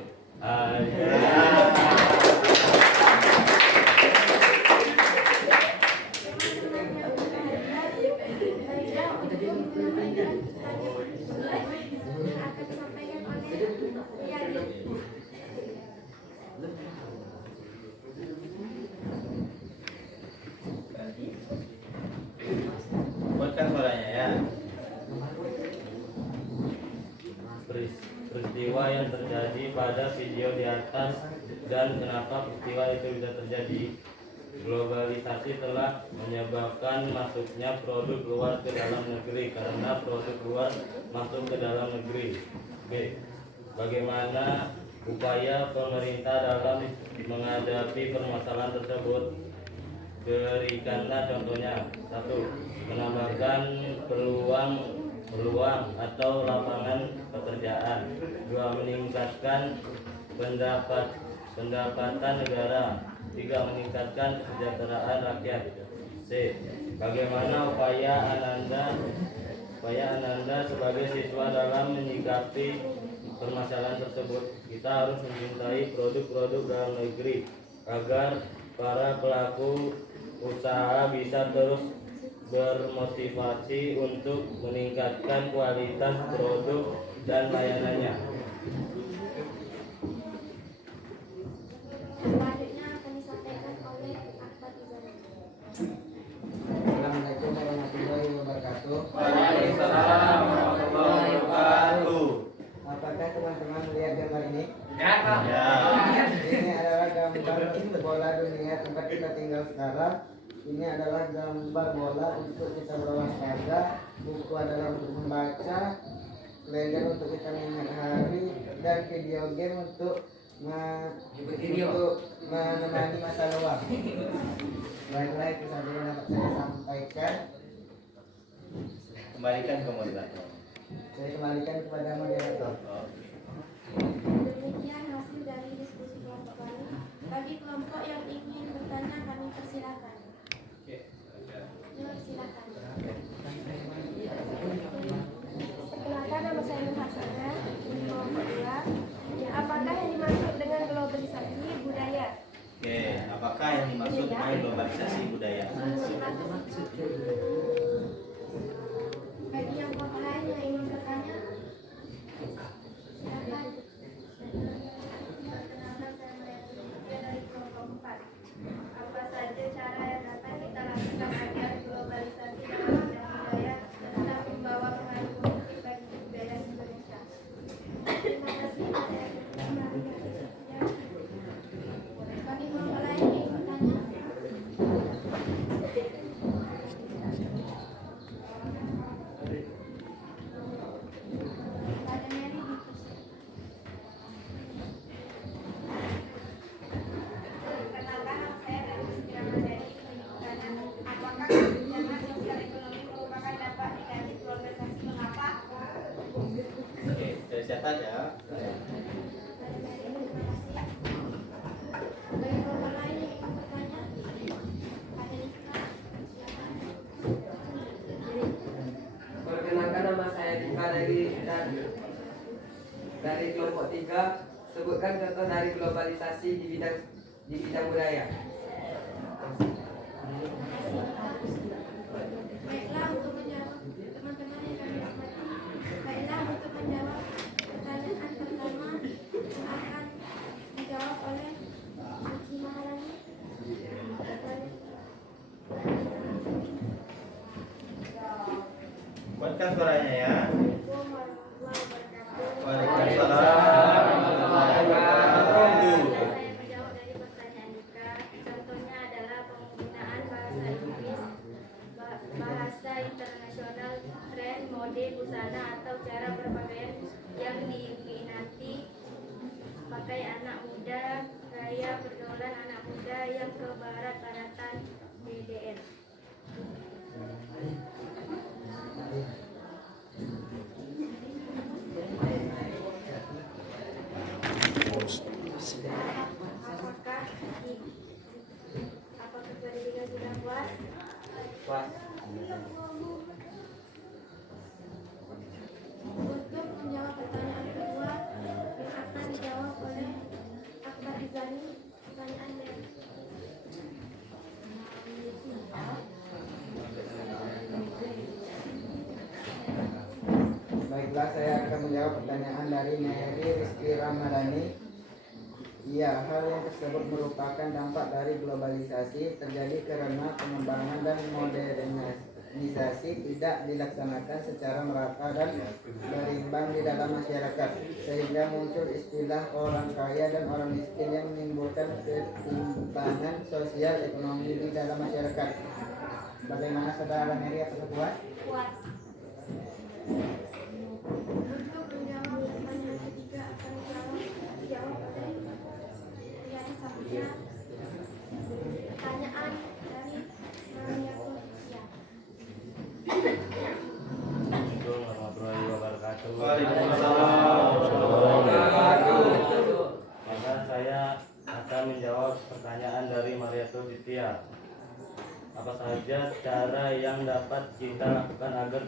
Kuatkan suaranya ya. Peristiwa yang terjadi pada video di atas dan kenapa peristiwa itu bisa terjadi. Globalisasi telah menyebabkan masuknya produk luar ke dalam negeri karena produk luar masuk ke dalam negeri. B. Bagaimana upaya pemerintah dalam menghadapi permasalahan tersebut? Berikanlah contohnya. 1. Menambahkan peluang atau lapangan pekerjaan. 2. Meningkatkan pendapatan negara. 3. Meningkatkan kesejahteraan rakyat. C. Bagaimana upaya Ananda sebagai siswa dalam menyikapi permasalahan tersebut? Kita harus mencintai produk-produk dalam negeri agar para pelaku usaha bisa terus bermotivasi untuk meningkatkan kualitas produk dan layanannya. Selanjutnya akan disampaikan oleh Akbar Izani. Assalamualaikum warahmatullahi wabarakatuh. Waalaikumsalam warahmatullahi wabarakatuh. adalah gambar bola untuk kita berolahraga, buku adalah untuk membaca, kalender untuk kita mengingat hari, dan video game untuk menemani masa luang. Baiklah, itu saja yang dapat saya sampaikan. Kembalikan ke moderator. Saya kembalikan kepada moderator. Demikian hasil dari diskusi kelompok kami. Bagi kelompok yang ingin bertanya kami persilakan. Silakan. Perkenalkan, nama saya Nur Hasanah, dari kelompok 2. Apakah yang dimaksud dengan globalisasi budaya? Oke, apakah yang dimaksud dengan globalisasi budaya? Bagi yang kelompok lain yang ingin bertanya, silakan. Perkenalkan, saya Maria dari kelompok 4. Apa saja cara yang dapat kita lakukan agar globalisasi dalam bidang budaya tetap membawa pengaruh positif bagi budaya Indonesia? Terima kasih. Bagi kelompok lain yang ingin bertanya, Pada Mary Perkenalkan, nama saya dari Siti Ramadhani. Apakah kesenjangan sosial ekonomi merupakan dampak negatif globalisasi? Mengapa? Oke, saya catat ya. Pada Mary, terima kasih. Bagi kelompok lain yang ingin bertanya, Pada Lika, silakan. Perkenalkan, nama saya Dika dari kelompok 3. Sebutkan contoh dari globalisasi di bidang budaya. Baiklah, untuk menjawab teman-teman yang kami hormati, baiklah untuk menjawab pertanyaan pertama yang akan dijawab oleh Suci Maharani. Buatkan suaranya ya. Assalamualaikum warahmatullahi wabarakatuh. Waalaikumsalam warahmatullahi wabarakatuh. Saya menjawab dari pertanyaan Dika. Contohnya adalah penggunaan bahasa Inggris, bahasa internasional, tren, mode, busana, atau cara berpakaian yang diminati pakai anak muda, gaya pergaulan anak muda yang ke barat-baratan BDN. Apakah pendidikan sudah puas? Puas. Untuk menjawab pertanyaan kedua yang akan dijawab oleh Akbar Izani, pertanyaannya. Baiklah, saya akan menjawab pertanyaan dari Mary Rizky Ramadhani. Iya, hal yang tersebut merupakan dampak dari globalisasi terjadi karena pengembangan dan modernisasi tidak dilaksanakan secara merata dan berimbang di dalam masyarakat, sehingga muncul istilah orang kaya dan orang miskin yang menimbulkan ketimpangan sosial ekonomi di dalam masyarakat. Bagaimana saudara Mary, apakah puas? Puas. Untuk menjawab pertanyaan ketiga akan dijawab oleh Riyadi Sabria. Pertanyaan dari Maria Kurnia. Assalamualaikum warahmatullahi wabarakatuh. Maka saya akan menjawab pertanyaan dari Mariatul Ditya. Apa saja cara yang dapat kita lakukan agar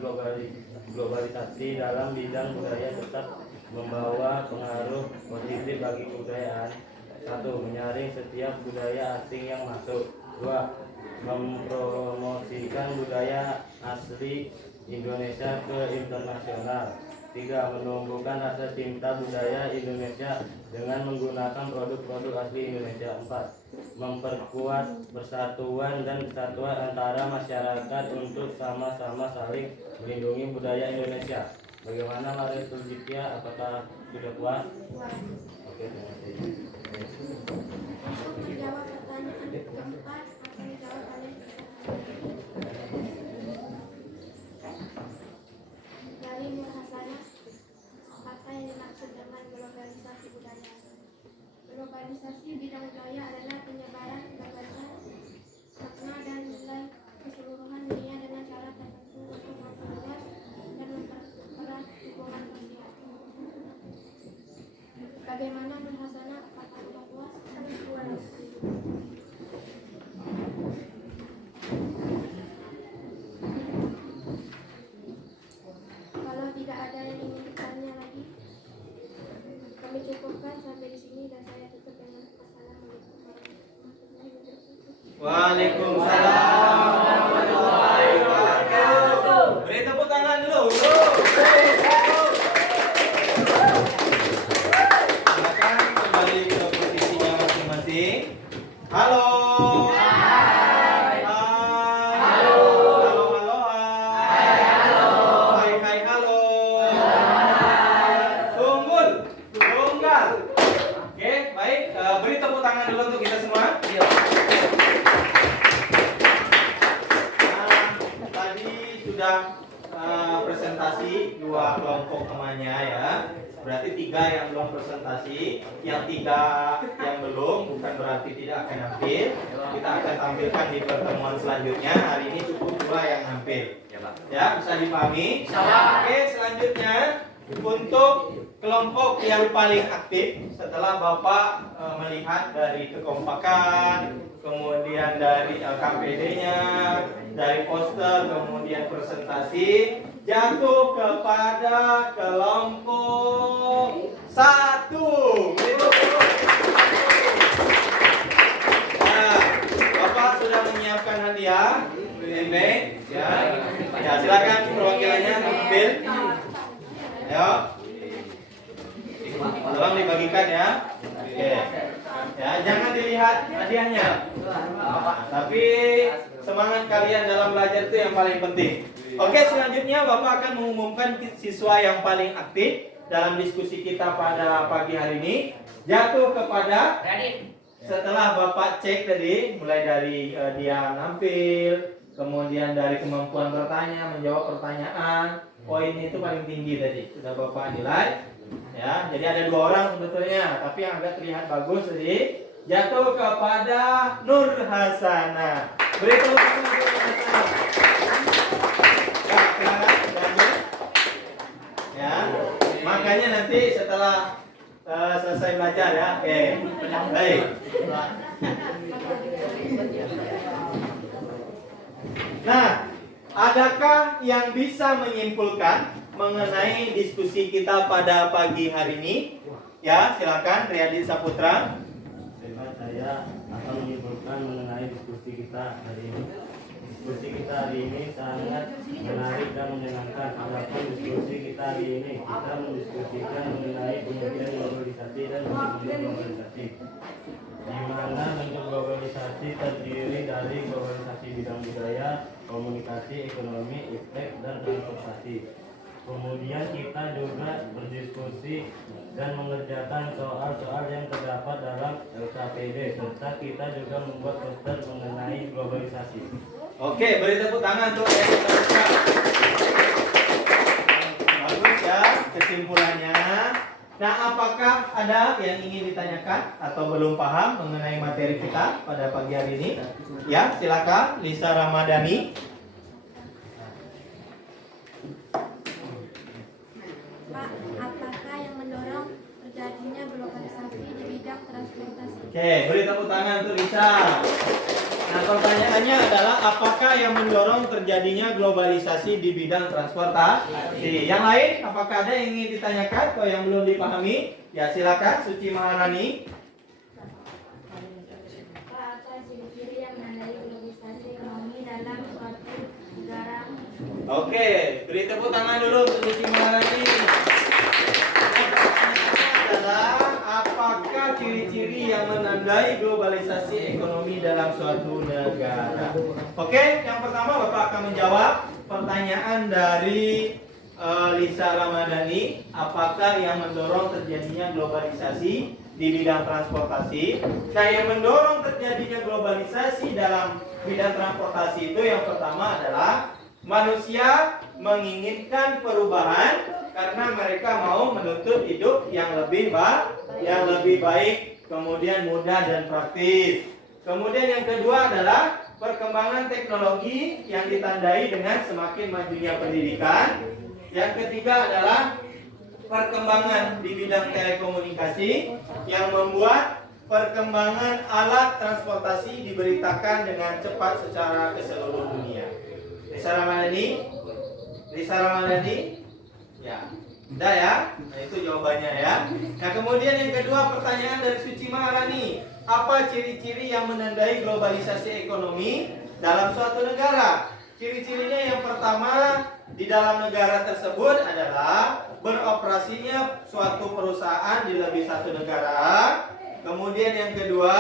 globalisasi dalam bidang budaya tetap membawa pengaruh positif bagi kebudayaan? 1. Menyaring setiap budaya asing yang masuk. 2. Mempromosikan budaya asli Indonesia ke internasional. 3. Menumbuhkan rasa cinta budaya Indonesia dengan menggunakan produk-produk asli Indonesia. 4. Memperkuat persatuan dan kesatuan antara masyarakat untuk sama-sama saling melindungi budaya Indonesia. Bagaimana Mariatul Ditya? Apakah sudah puas? Puas. Oke, terima kasih. Untuk menjawab pertanyaan keempat akan dijawab oleh sudah presentasi 2 kelompok temannya ya. Berarti 3 yang belum presentasi, yang 3 yang belum bukan berarti tidak akan nampil. Kita akan tampilkan di pertemuan selanjutnya. Hari ini cukup 2 yang nampil. Ya, bisa dipahami? Oke, selanjutnya untuk kelompok yang paling aktif setelah Bapak melihat dari kekompakan, kemudian dari LKPD-nya, dari poster, kemudian presentasi, jatuh kepada kelompok 1. Nah, Bapak sudah menyiapkan hadiah, bebek, ya. Ya, silakan perwakilannya ambil. Ya. Tolong dibagikan ya. Oke. Ya, jangan dilihat hadiahnya. Tapi semangat kalian dalam belajar itu yang paling penting. Oke, selanjutnya Bapak akan mengumumkan siswa yang paling aktif dalam diskusi kita pada pagi hari ini. Jatuh kepada, setelah Bapak cek tadi, mulai dari dia nampil, kemudian dari kemampuan bertanya, menjawab pertanyaan, poin itu paling tinggi tadi sudah Bapak nilai. Ya, jadi ada 2 orang sebetulnya, tapi yang agak terlihat bagus tadi jatuh kepada Nur Hasanah. Beri tepuk tangan untuk Nur Hasanah. Ya, silakan lanjut. Ya, makanya nanti setelah selesai belajar ya. Oke. Baik. Nah, adakah yang bisa menyimpulkan mengenai diskusi kita pada pagi hari ini? Ya, silakan Riyadi Saputra. Saya akan menyimpulkan mengenai diskusi kita hari ini. Diskusi kita hari ini sangat menarik dan menyenangkan. Adapun diskusi kita hari ini, kita mendiskusikan mengenai pengertian globalisasi dan bentuk globalisasi. Di mana bentuk globalisasi terdiri dari globalisasi bidang budaya, komunikasi, ekonomi, iptek, dan transportasi. Kemudian kita juga berdiskusi dan mengerjakan soal-soal yang terdapat dalam LKPD, serta kita juga membuat poster mengenai globalisasi. Oke, beri tepuk tangan untuk Riyadi Saputra. Bagus ya kesimpulannya. Nah, apakah ada yang ingin ditanyakan atau belum paham mengenai materi kita pada pagi hari ini? Ya, silakan Lisa Ramadhani. Pak, apakah yang mendorong terjadinya globalisasi di bidang transportasi? Oke, beri tepuk tangan untuk Lisa. Nah, pertanyaannya adalah apakah yang mendorong terjadinya globalisasi di bidang transportasi? Yang lain, apakah ada yang ingin ditanyakan atau yang belum dipahami? Ya, silakan Suci Maharani. Pak, apa ciri-ciri yang menandai globalisasi ekonomi dalam suatu negara? Oke, beri tepuk tangan dulu untuk Suci Maharani. Adalah apakah ciri-ciri yang menandai globalisasi ekonomi dalam suatu negara? Oke, yang pertama Bapak akan menjawab pertanyaan dari Lisa Ramadhani. Apakah yang mendorong terjadinya globalisasi di bidang transportasi? Nah, yang mendorong terjadinya globalisasi dalam bidang transportasi itu yang pertama adalah manusia menginginkan perubahan karena mereka mau menuntut hidup yang lebih baik, kemudian mudah dan praktis. Kemudian yang kedua adalah perkembangan teknologi yang ditandai dengan semakin majunya pendidikan. Yang ketiga adalah perkembangan di bidang telekomunikasi yang membuat perkembangan alat transportasi diberitakan dengan cepat secara ke seluruh dunia. Lisa Ramadhani? Ya. Udah ya? Nah, itu jawabannya ya. Nah, kemudian yang kedua pertanyaan dari Suci Maharani. Apa ciri-ciri yang menandai globalisasi ekonomi dalam suatu negara? Ciri-cirinya yang pertama, di dalam negara tersebut adalah beroperasinya suatu perusahaan di lebih satu negara. Kemudian yang kedua,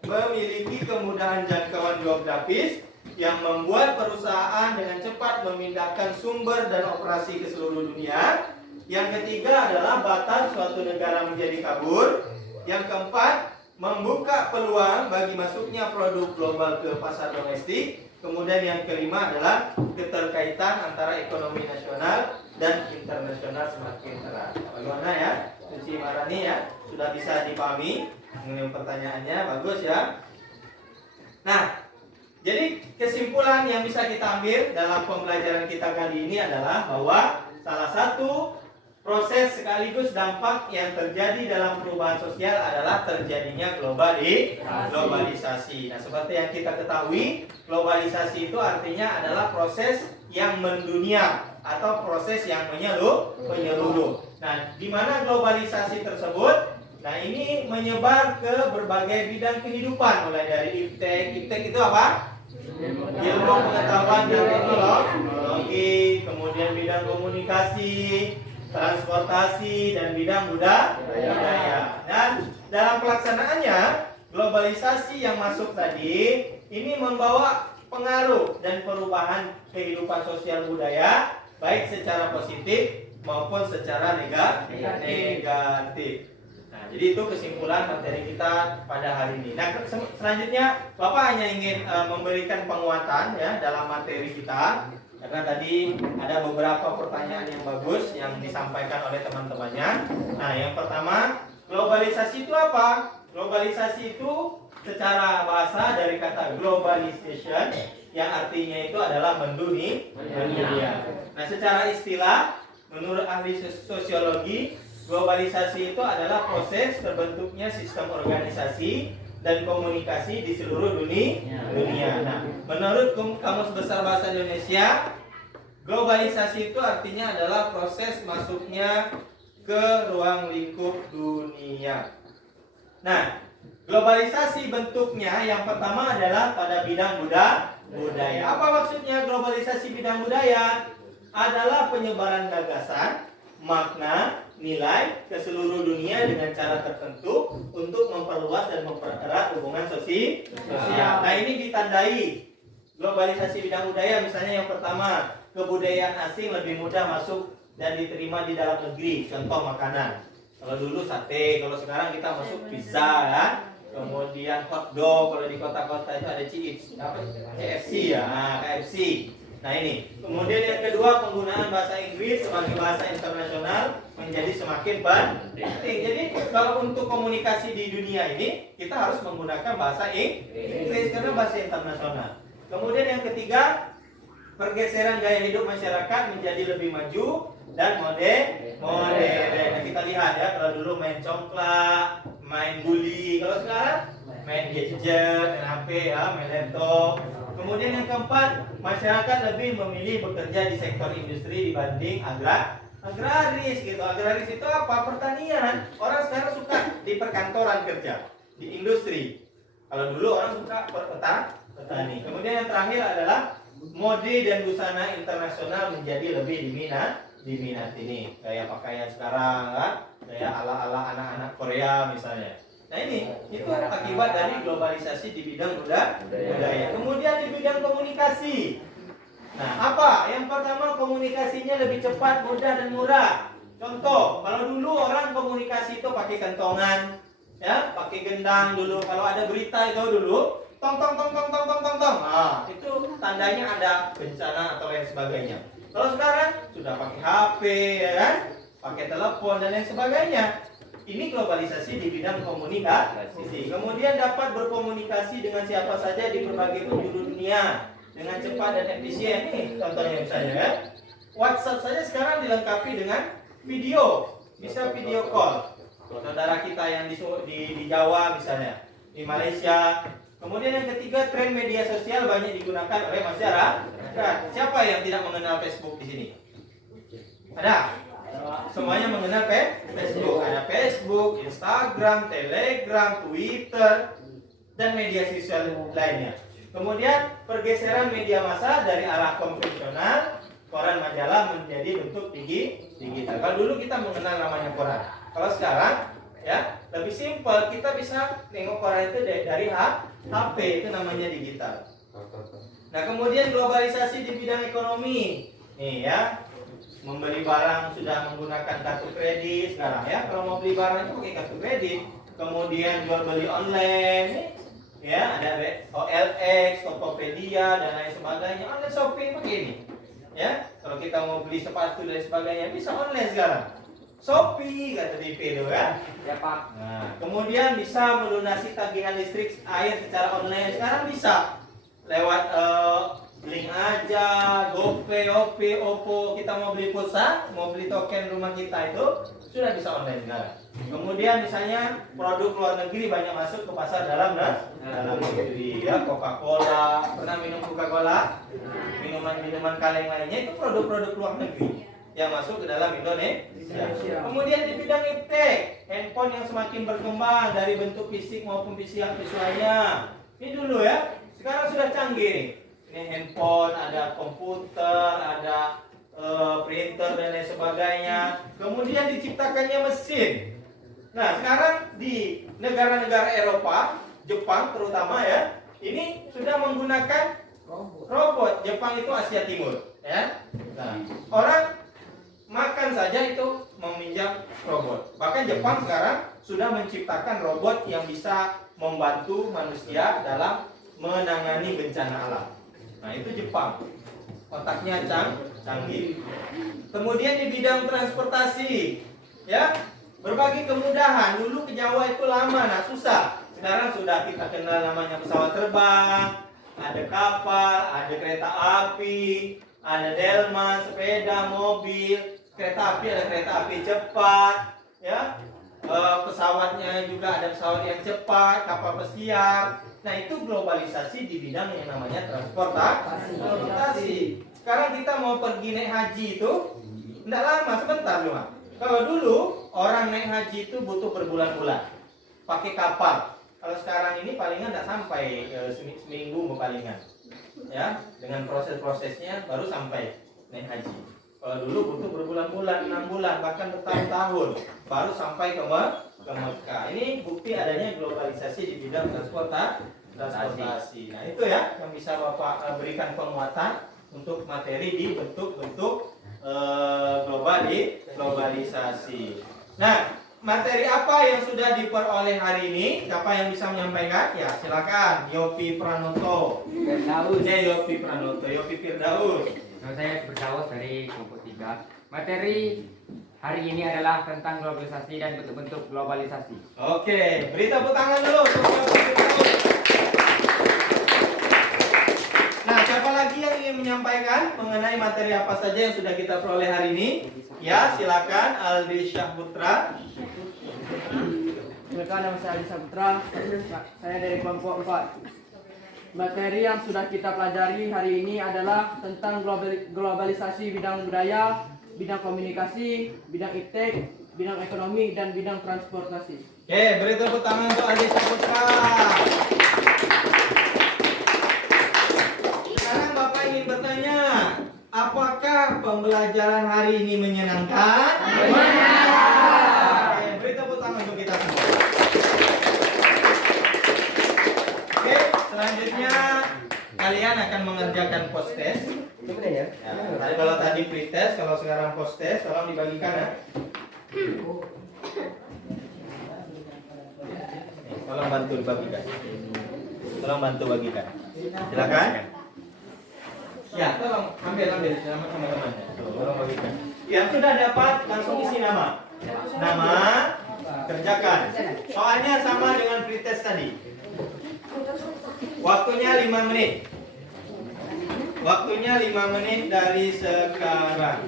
memiliki kemudahan jangkauan geografis yang membuat perusahaan dengan cepat memindahkan sumber dan operasi ke seluruh dunia. Yang ketiga adalah batas suatu negara menjadi kabur. Yang keempat, membuka peluang bagi masuknya produk global ke pasar domestik. Kemudian yang kelima adalah keterkaitan antara ekonomi nasional dan internasional semakin erat. Bagaimana ya? Suci Marani ya, sudah bisa dipahami mengenai pertanyaannya, bagus ya. Nah, jadi kesimpulan yang bisa kita ambil dalam pembelajaran kita kali ini adalah bahwa salah satu proses sekaligus dampak yang terjadi dalam perubahan sosial adalah terjadinya globalisasi. Nah, seperti yang kita ketahui, globalisasi itu artinya adalah proses yang mendunia atau proses yang menyeluruh. Nah, di mana globalisasi tersebut? Nah, ini menyebar ke berbagai bidang kehidupan, mulai dari iptek. Iptek itu apa? Ilmu pengetahuan dan teknologi, kemudian bidang komunikasi, transportasi, dan bidang budaya. Dan dalam pelaksanaannya, globalisasi yang masuk tadi ini membawa pengaruh dan perubahan kehidupan sosial budaya, baik secara positif maupun secara negatif. Nah, jadi itu kesimpulan materi kita pada hari ini. Nah, selanjutnya Bapak hanya ingin memberikan penguatan ya dalam materi kita. Karena tadi ada beberapa pertanyaan yang bagus yang disampaikan oleh teman-temannya. Nah, yang pertama, globalisasi itu apa? Globalisasi itu secara bahasa dari kata globalization yang artinya itu adalah mendunia. Nah, secara istilah, menurut ahli sosiologi, globalisasi itu adalah proses terbentuknya sistem organisasi dan komunikasi di seluruh dunia. Nah, menurut Kamus Besar Bahasa Indonesia, globalisasi itu artinya adalah proses masuknya ke ruang lingkup dunia. Nah, globalisasi bentuknya yang pertama adalah pada bidang budaya. Apa maksudnya globalisasi bidang budaya? Adalah penyebaran gagasan, makna, nilai ke seluruh dunia dengan cara tertentu untuk memperluas dan mempererat hubungan sosial. Nah, ini ditandai globalisasi bidang budaya. Misalnya yang pertama, kebudayaan asing lebih mudah masuk dan diterima di dalam negeri. Contoh makanan. Kalau dulu sate, kalau sekarang kita masuk pizza kan. Kemudian hotdog, kalau di kota-kota itu ada KFC ya, KFC. Nah, ini. Kemudian yang kedua, penggunaan bahasa Inggris sebagai bahasa internasional menjadi semakin penting. Jadi kalau untuk komunikasi di dunia ini, kita harus menggunakan bahasa Inggris karena bahasa internasional. Kemudian yang ketiga, pergeseran gaya hidup masyarakat menjadi lebih maju dan modern. Nah, kita lihat ya, kalau dulu main congklak, main guli, kalau sekarang main gadget, main HP ya, main laptop. Kemudian yang keempat, masyarakat lebih memilih bekerja di sektor industri dibanding agraris gitu. Agraris itu apa? Pertanian. Orang sekarang suka di perkantoran kerja, di industri. Kalau dulu orang suka petani. Kemudian yang terakhir adalah mode dan busana internasional menjadi lebih diminat ini. Kayak pakaian sekarang kan, kayak ala-ala anak-anak Korea misalnya. Nah, ini itu akibat dari globalisasi di bidang budaya. Kemudian di bidang komunikasi. Nah, apa? Yang pertama, komunikasinya lebih cepat, mudah dan murah. Contoh, kalau dulu orang komunikasi itu pakai kentongan, ya, pakai gendang dulu. Kalau ada berita itu dulu, tong. Nah, itu tandanya ada bencana atau lain sebagainya. Kalau sekarang sudah pakai HP, ya kan? Pakai telepon dan lain sebagainya. Ini globalisasi di bidang komunikasi. Kemudian dapat berkomunikasi dengan siapa saja di berbagai penjuru dunia dengan cepat dan efisien. Nih contohnya misalnya ya. WhatsApp saja sekarang dilengkapi dengan video. Bisa video call. Saudara kita yang di Jawa misalnya, di Malaysia. Kemudian yang ketiga, tren media sosial banyak digunakan oleh masyarakat. Siapa yang tidak mengenal Facebook di sini? Ada? Semuanya mengenal Facebook. Ada Facebook, Instagram, Telegram, Twitter, dan media sosial lainnya. Kemudian pergeseran media massa dari arah konvensional, koran majalah menjadi bentuk digital. Kalau dulu kita mengenal namanya koran. Kalau sekarang ya lebih simpel, kita bisa tengok koran itu dari HP, itu namanya digital. Nah, kemudian globalisasi di bidang ekonomi. Nih ya, membeli barang sudah menggunakan kartu kredit sekarang ya. Kalau mau beli barang itu pakai kartu kredit. Kemudian jual beli online, ya, ada OLX, Tokopedia dan lain sebagainya. Online shopping begini. Ya, kalau kita mau beli sepatu dan sebagainya bisa online sekarang. Shopee kata DP itu kan. Ya Pak. Nah, kemudian bisa melunasi tagihan listrik air secara online. Sekarang bisa lewat link aja, GoPay, OP, OPPO. Kita mau beli pulsa, mau beli token rumah kita itu sudah bisa online sekarang. Kemudian misalnya produk luar negeri banyak masuk ke pasar dalam negeri, ya, Coca-Cola. Pernah minum Coca-Cola? Minuman kaleng lainnya itu produk-produk luar negeri yang masuk ke dalam Indonesia. Kemudian di bidang iptek, handphone yang semakin berkembang dari bentuk fisik maupun visualnya. Ini dulu ya, sekarang sudah canggih nih. Ini handphone, ada komputer, ada printer dan lain sebagainya. Kemudian diciptakannya mesin. Nah, sekarang di negara-negara Eropa, Jepang terutama ya, ini sudah menggunakan robot. Jepang itu Asia Timur, ya. Nah, orang makan saja itu meminjam robot. Bahkan Jepang sekarang sudah menciptakan robot yang bisa membantu manusia dalam menangani bencana alam. Nah, itu Jepang. Otaknya canggih. Kemudian di bidang transportasi, ya, berbagai kemudahan. Dulu ke Jawa itu lama, nah susah. Sekarang sudah kita kenal namanya pesawat terbang, ada kapal, ada kereta api, ada delman, sepeda, mobil. Kereta api ada kereta api cepat, ya. Pesawatnya juga ada pesawat yang cepat, kapal pesiar. Nah, itu globalisasi di bidang yang namanya transportasi. Sekarang kita mau pergi naik haji itu tidak lama, sebentar cuma. Kalau dulu orang naik haji itu butuh berbulan-bulan, pakai kapal. Kalau sekarang ini palingan tidak sampai seminggu palingan, ya. Dengan proses-prosesnya baru sampai naik haji. Kalau dulu butuh berbulan-bulan, 6 bulan, bahkan bertahun-tahun baru sampai ke Mekah. Ini bukti adanya globalisasi di bidang transportasi. Nah, itu ya yang bisa Bapak berikan penguatan untuk materi di bentuk-bentuk globalisasi. Nah, materi apa yang sudah diperoleh hari ini? Siapa yang bisa menyampaikan? Ya, silakan. Yopi Pranoto. Yopi Pranoto, Yopi Firdaus. Saya Firdaus dari kelompok 3. Materi hari ini adalah tentang globalisasi dan bentuk-bentuk globalisasi. Oke, beri tepuk tangan dulu untuk Yopi Firdaus. Nah, siapa lagi yang ingin menyampaikan mengenai materi apa saja yang sudah kita peroleh hari ini? Ya, silakan Aldi Syahputra. Perkenalkan, nama saya Aldi Syahputra. Saya dari kelompok 4. Materi yang sudah kita pelajari hari ini adalah tentang globalisasi bidang budaya, bidang komunikasi, bidang iptek, bidang ekonomi, dan bidang transportasi. Oke, beri tepuk tangan untuk Aldi Syahputra. Sekarang Bapak ingin bertanya, apakah pembelajaran hari ini menyenangkan? Menyenangkan. Oke, beri tepuk tangan untuk kita semua. Oke, selanjutnya kalian akan mengerjakan post test. Ya, kalau tadi pre-test, kalau sekarang post test, tolong dibagikan ya. Tolong bantu bagikan. Tolong bantu bagikan. Silakan. Ya, tolong ambil sama teman-temannya. Tolong bagikan. Yang sudah dapat langsung isi nama. Nama, kerjakan. Soalnya sama dengan pretest tadi. Waktunya 5 menit. Waktunya 5 menit dari sekarang.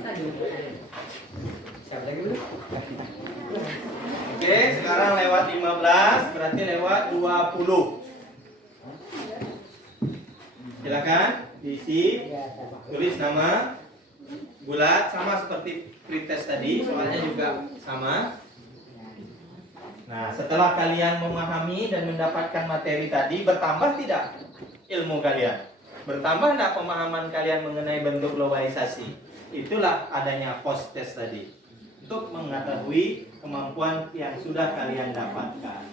Oke, sekarang lewat 15, berarti lewat 20. Silakan diisi, tulis nama, bulat sama seperti pretest tadi, soalnya juga sama. Nah, setelah kalian memahami dan mendapatkan materi tadi, bertambah tidak ilmu kalian? Bertambah tidak pemahaman kalian mengenai bentuk globalisasi? Itulah adanya post test tadi, untuk mengetahui kemampuan yang sudah kalian dapatkan.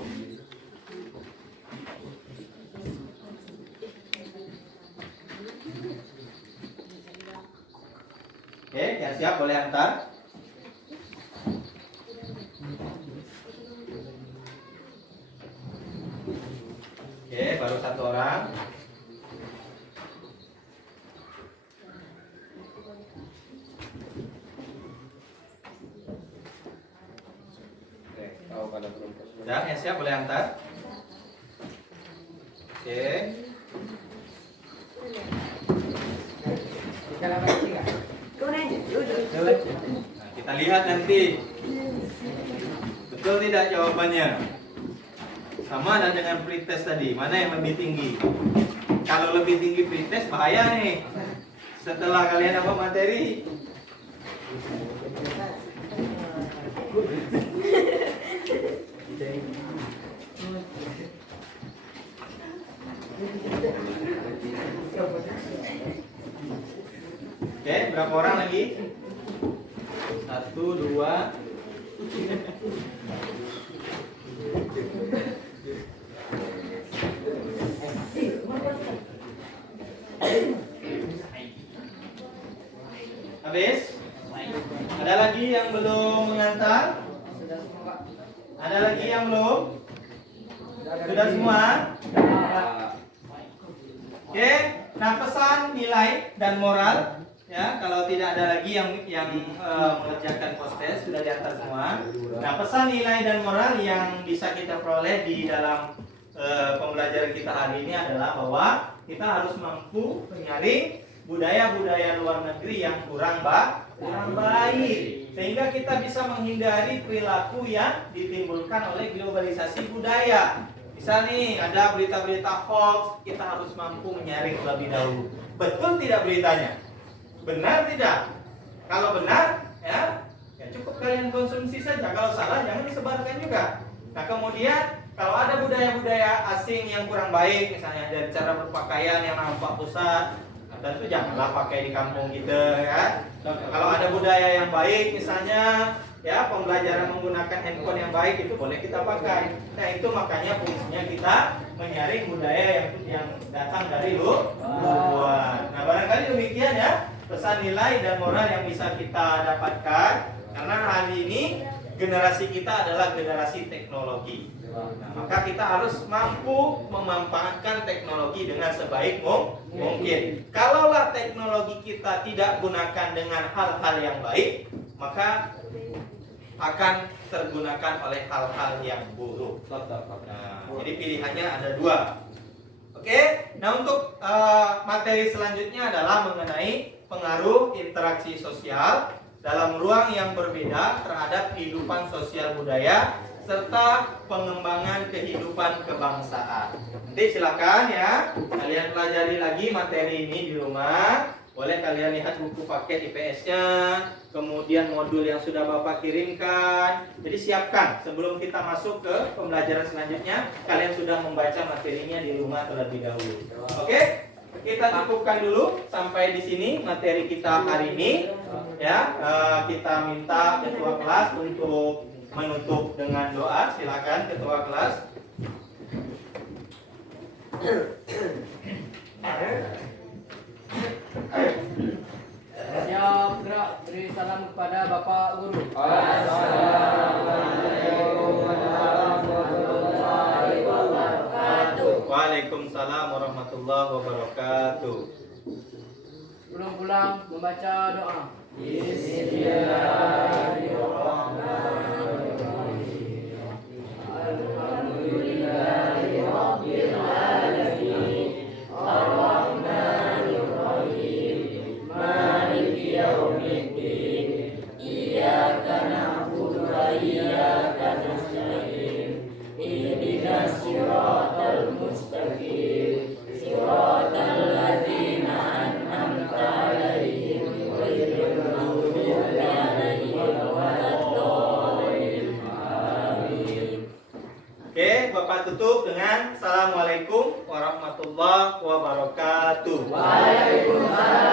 Oke, yang siap boleh antar. Oke, baru Sudah, yang siap boleh antar. Oke. Nah, kita lihat nanti betul tidak jawabannya. Sama ada dengan pretest tadi, mana yang lebih tinggi? Kalau lebih tinggi pretest bahaya nih. Setelah kalian dapat materi, oke, berapa orang lagi? 1, 2. Habis? Ada lagi yang belum mengantar? Ada lagi yang belum? Sudah semua? Oke, nah pesan, nilai, dan moral. Ya, kalau tidak ada lagi yang mengerjakan post-test sudah di atas semua. Nah, pesan, nilai, dan moral yang bisa kita peroleh di dalam pembelajaran kita hari ini adalah bahwa kita harus mampu menyaring budaya-budaya luar negeri yang kurang baik, sehingga kita bisa menghindari perilaku yang ditimbulkan oleh globalisasi budaya. Misal nih ada berita-berita hoax, kita harus mampu menyaring terlebih dahulu. Betul tidak beritanya? Benar tidak? Kalau benar, ya cukup kalian konsumsi saja. Kalau salah, jangan disebarkan juga. Nah, kemudian kalau ada budaya-budaya asing yang kurang baik, misalnya dari cara berpakaian yang nampak pusat, nah, tentu janganlah pakai di kampung kita, ya. Kalau ada budaya yang baik, misalnya ya pembelajaran menggunakan handphone yang baik, itu boleh kita pakai. Nah, itu makanya fungsinya kita menyaring budaya yang datang dari luar. Nah, barangkali demikian ya pesan, nilai, dan moral yang bisa kita dapatkan, karena hari ini generasi kita adalah generasi teknologi. Nah, maka kita harus mampu memanfaatkan teknologi dengan sebaik mungkin. Kalaulah teknologi kita tidak gunakan dengan hal-hal yang baik, maka akan tergunakan oleh hal-hal yang buruk. Nah, jadi pilihannya ada dua. Oke, nah untuk materi selanjutnya adalah mengenai pengaruh interaksi sosial dalam ruang yang berbeda terhadap kehidupan sosial budaya serta pengembangan kehidupan kebangsaan. Nanti silakan ya kalian pelajari lagi materi ini di rumah. Boleh kalian lihat buku paket IPS-nya, kemudian modul yang sudah Bapak kirimkan. Jadi siapkan sebelum kita masuk ke pembelajaran selanjutnya, kalian sudah membaca materinya di rumah terlebih dahulu. Oke? Kita cukupkan dulu sampai di sini materi kita hari ini. Ya, kita minta ketua kelas untuk menutup dengan doa. Silakan ketua kelas. Siap, gerak, beri salam kepada Bapak Guru. Waalaikumsalam warahmatullahi wabarakatuh. Pulang-pulang membaca doa. Bapak tutup dengan Assalamualaikum warahmatullahi wabarakatuh. Waalaikumsalam.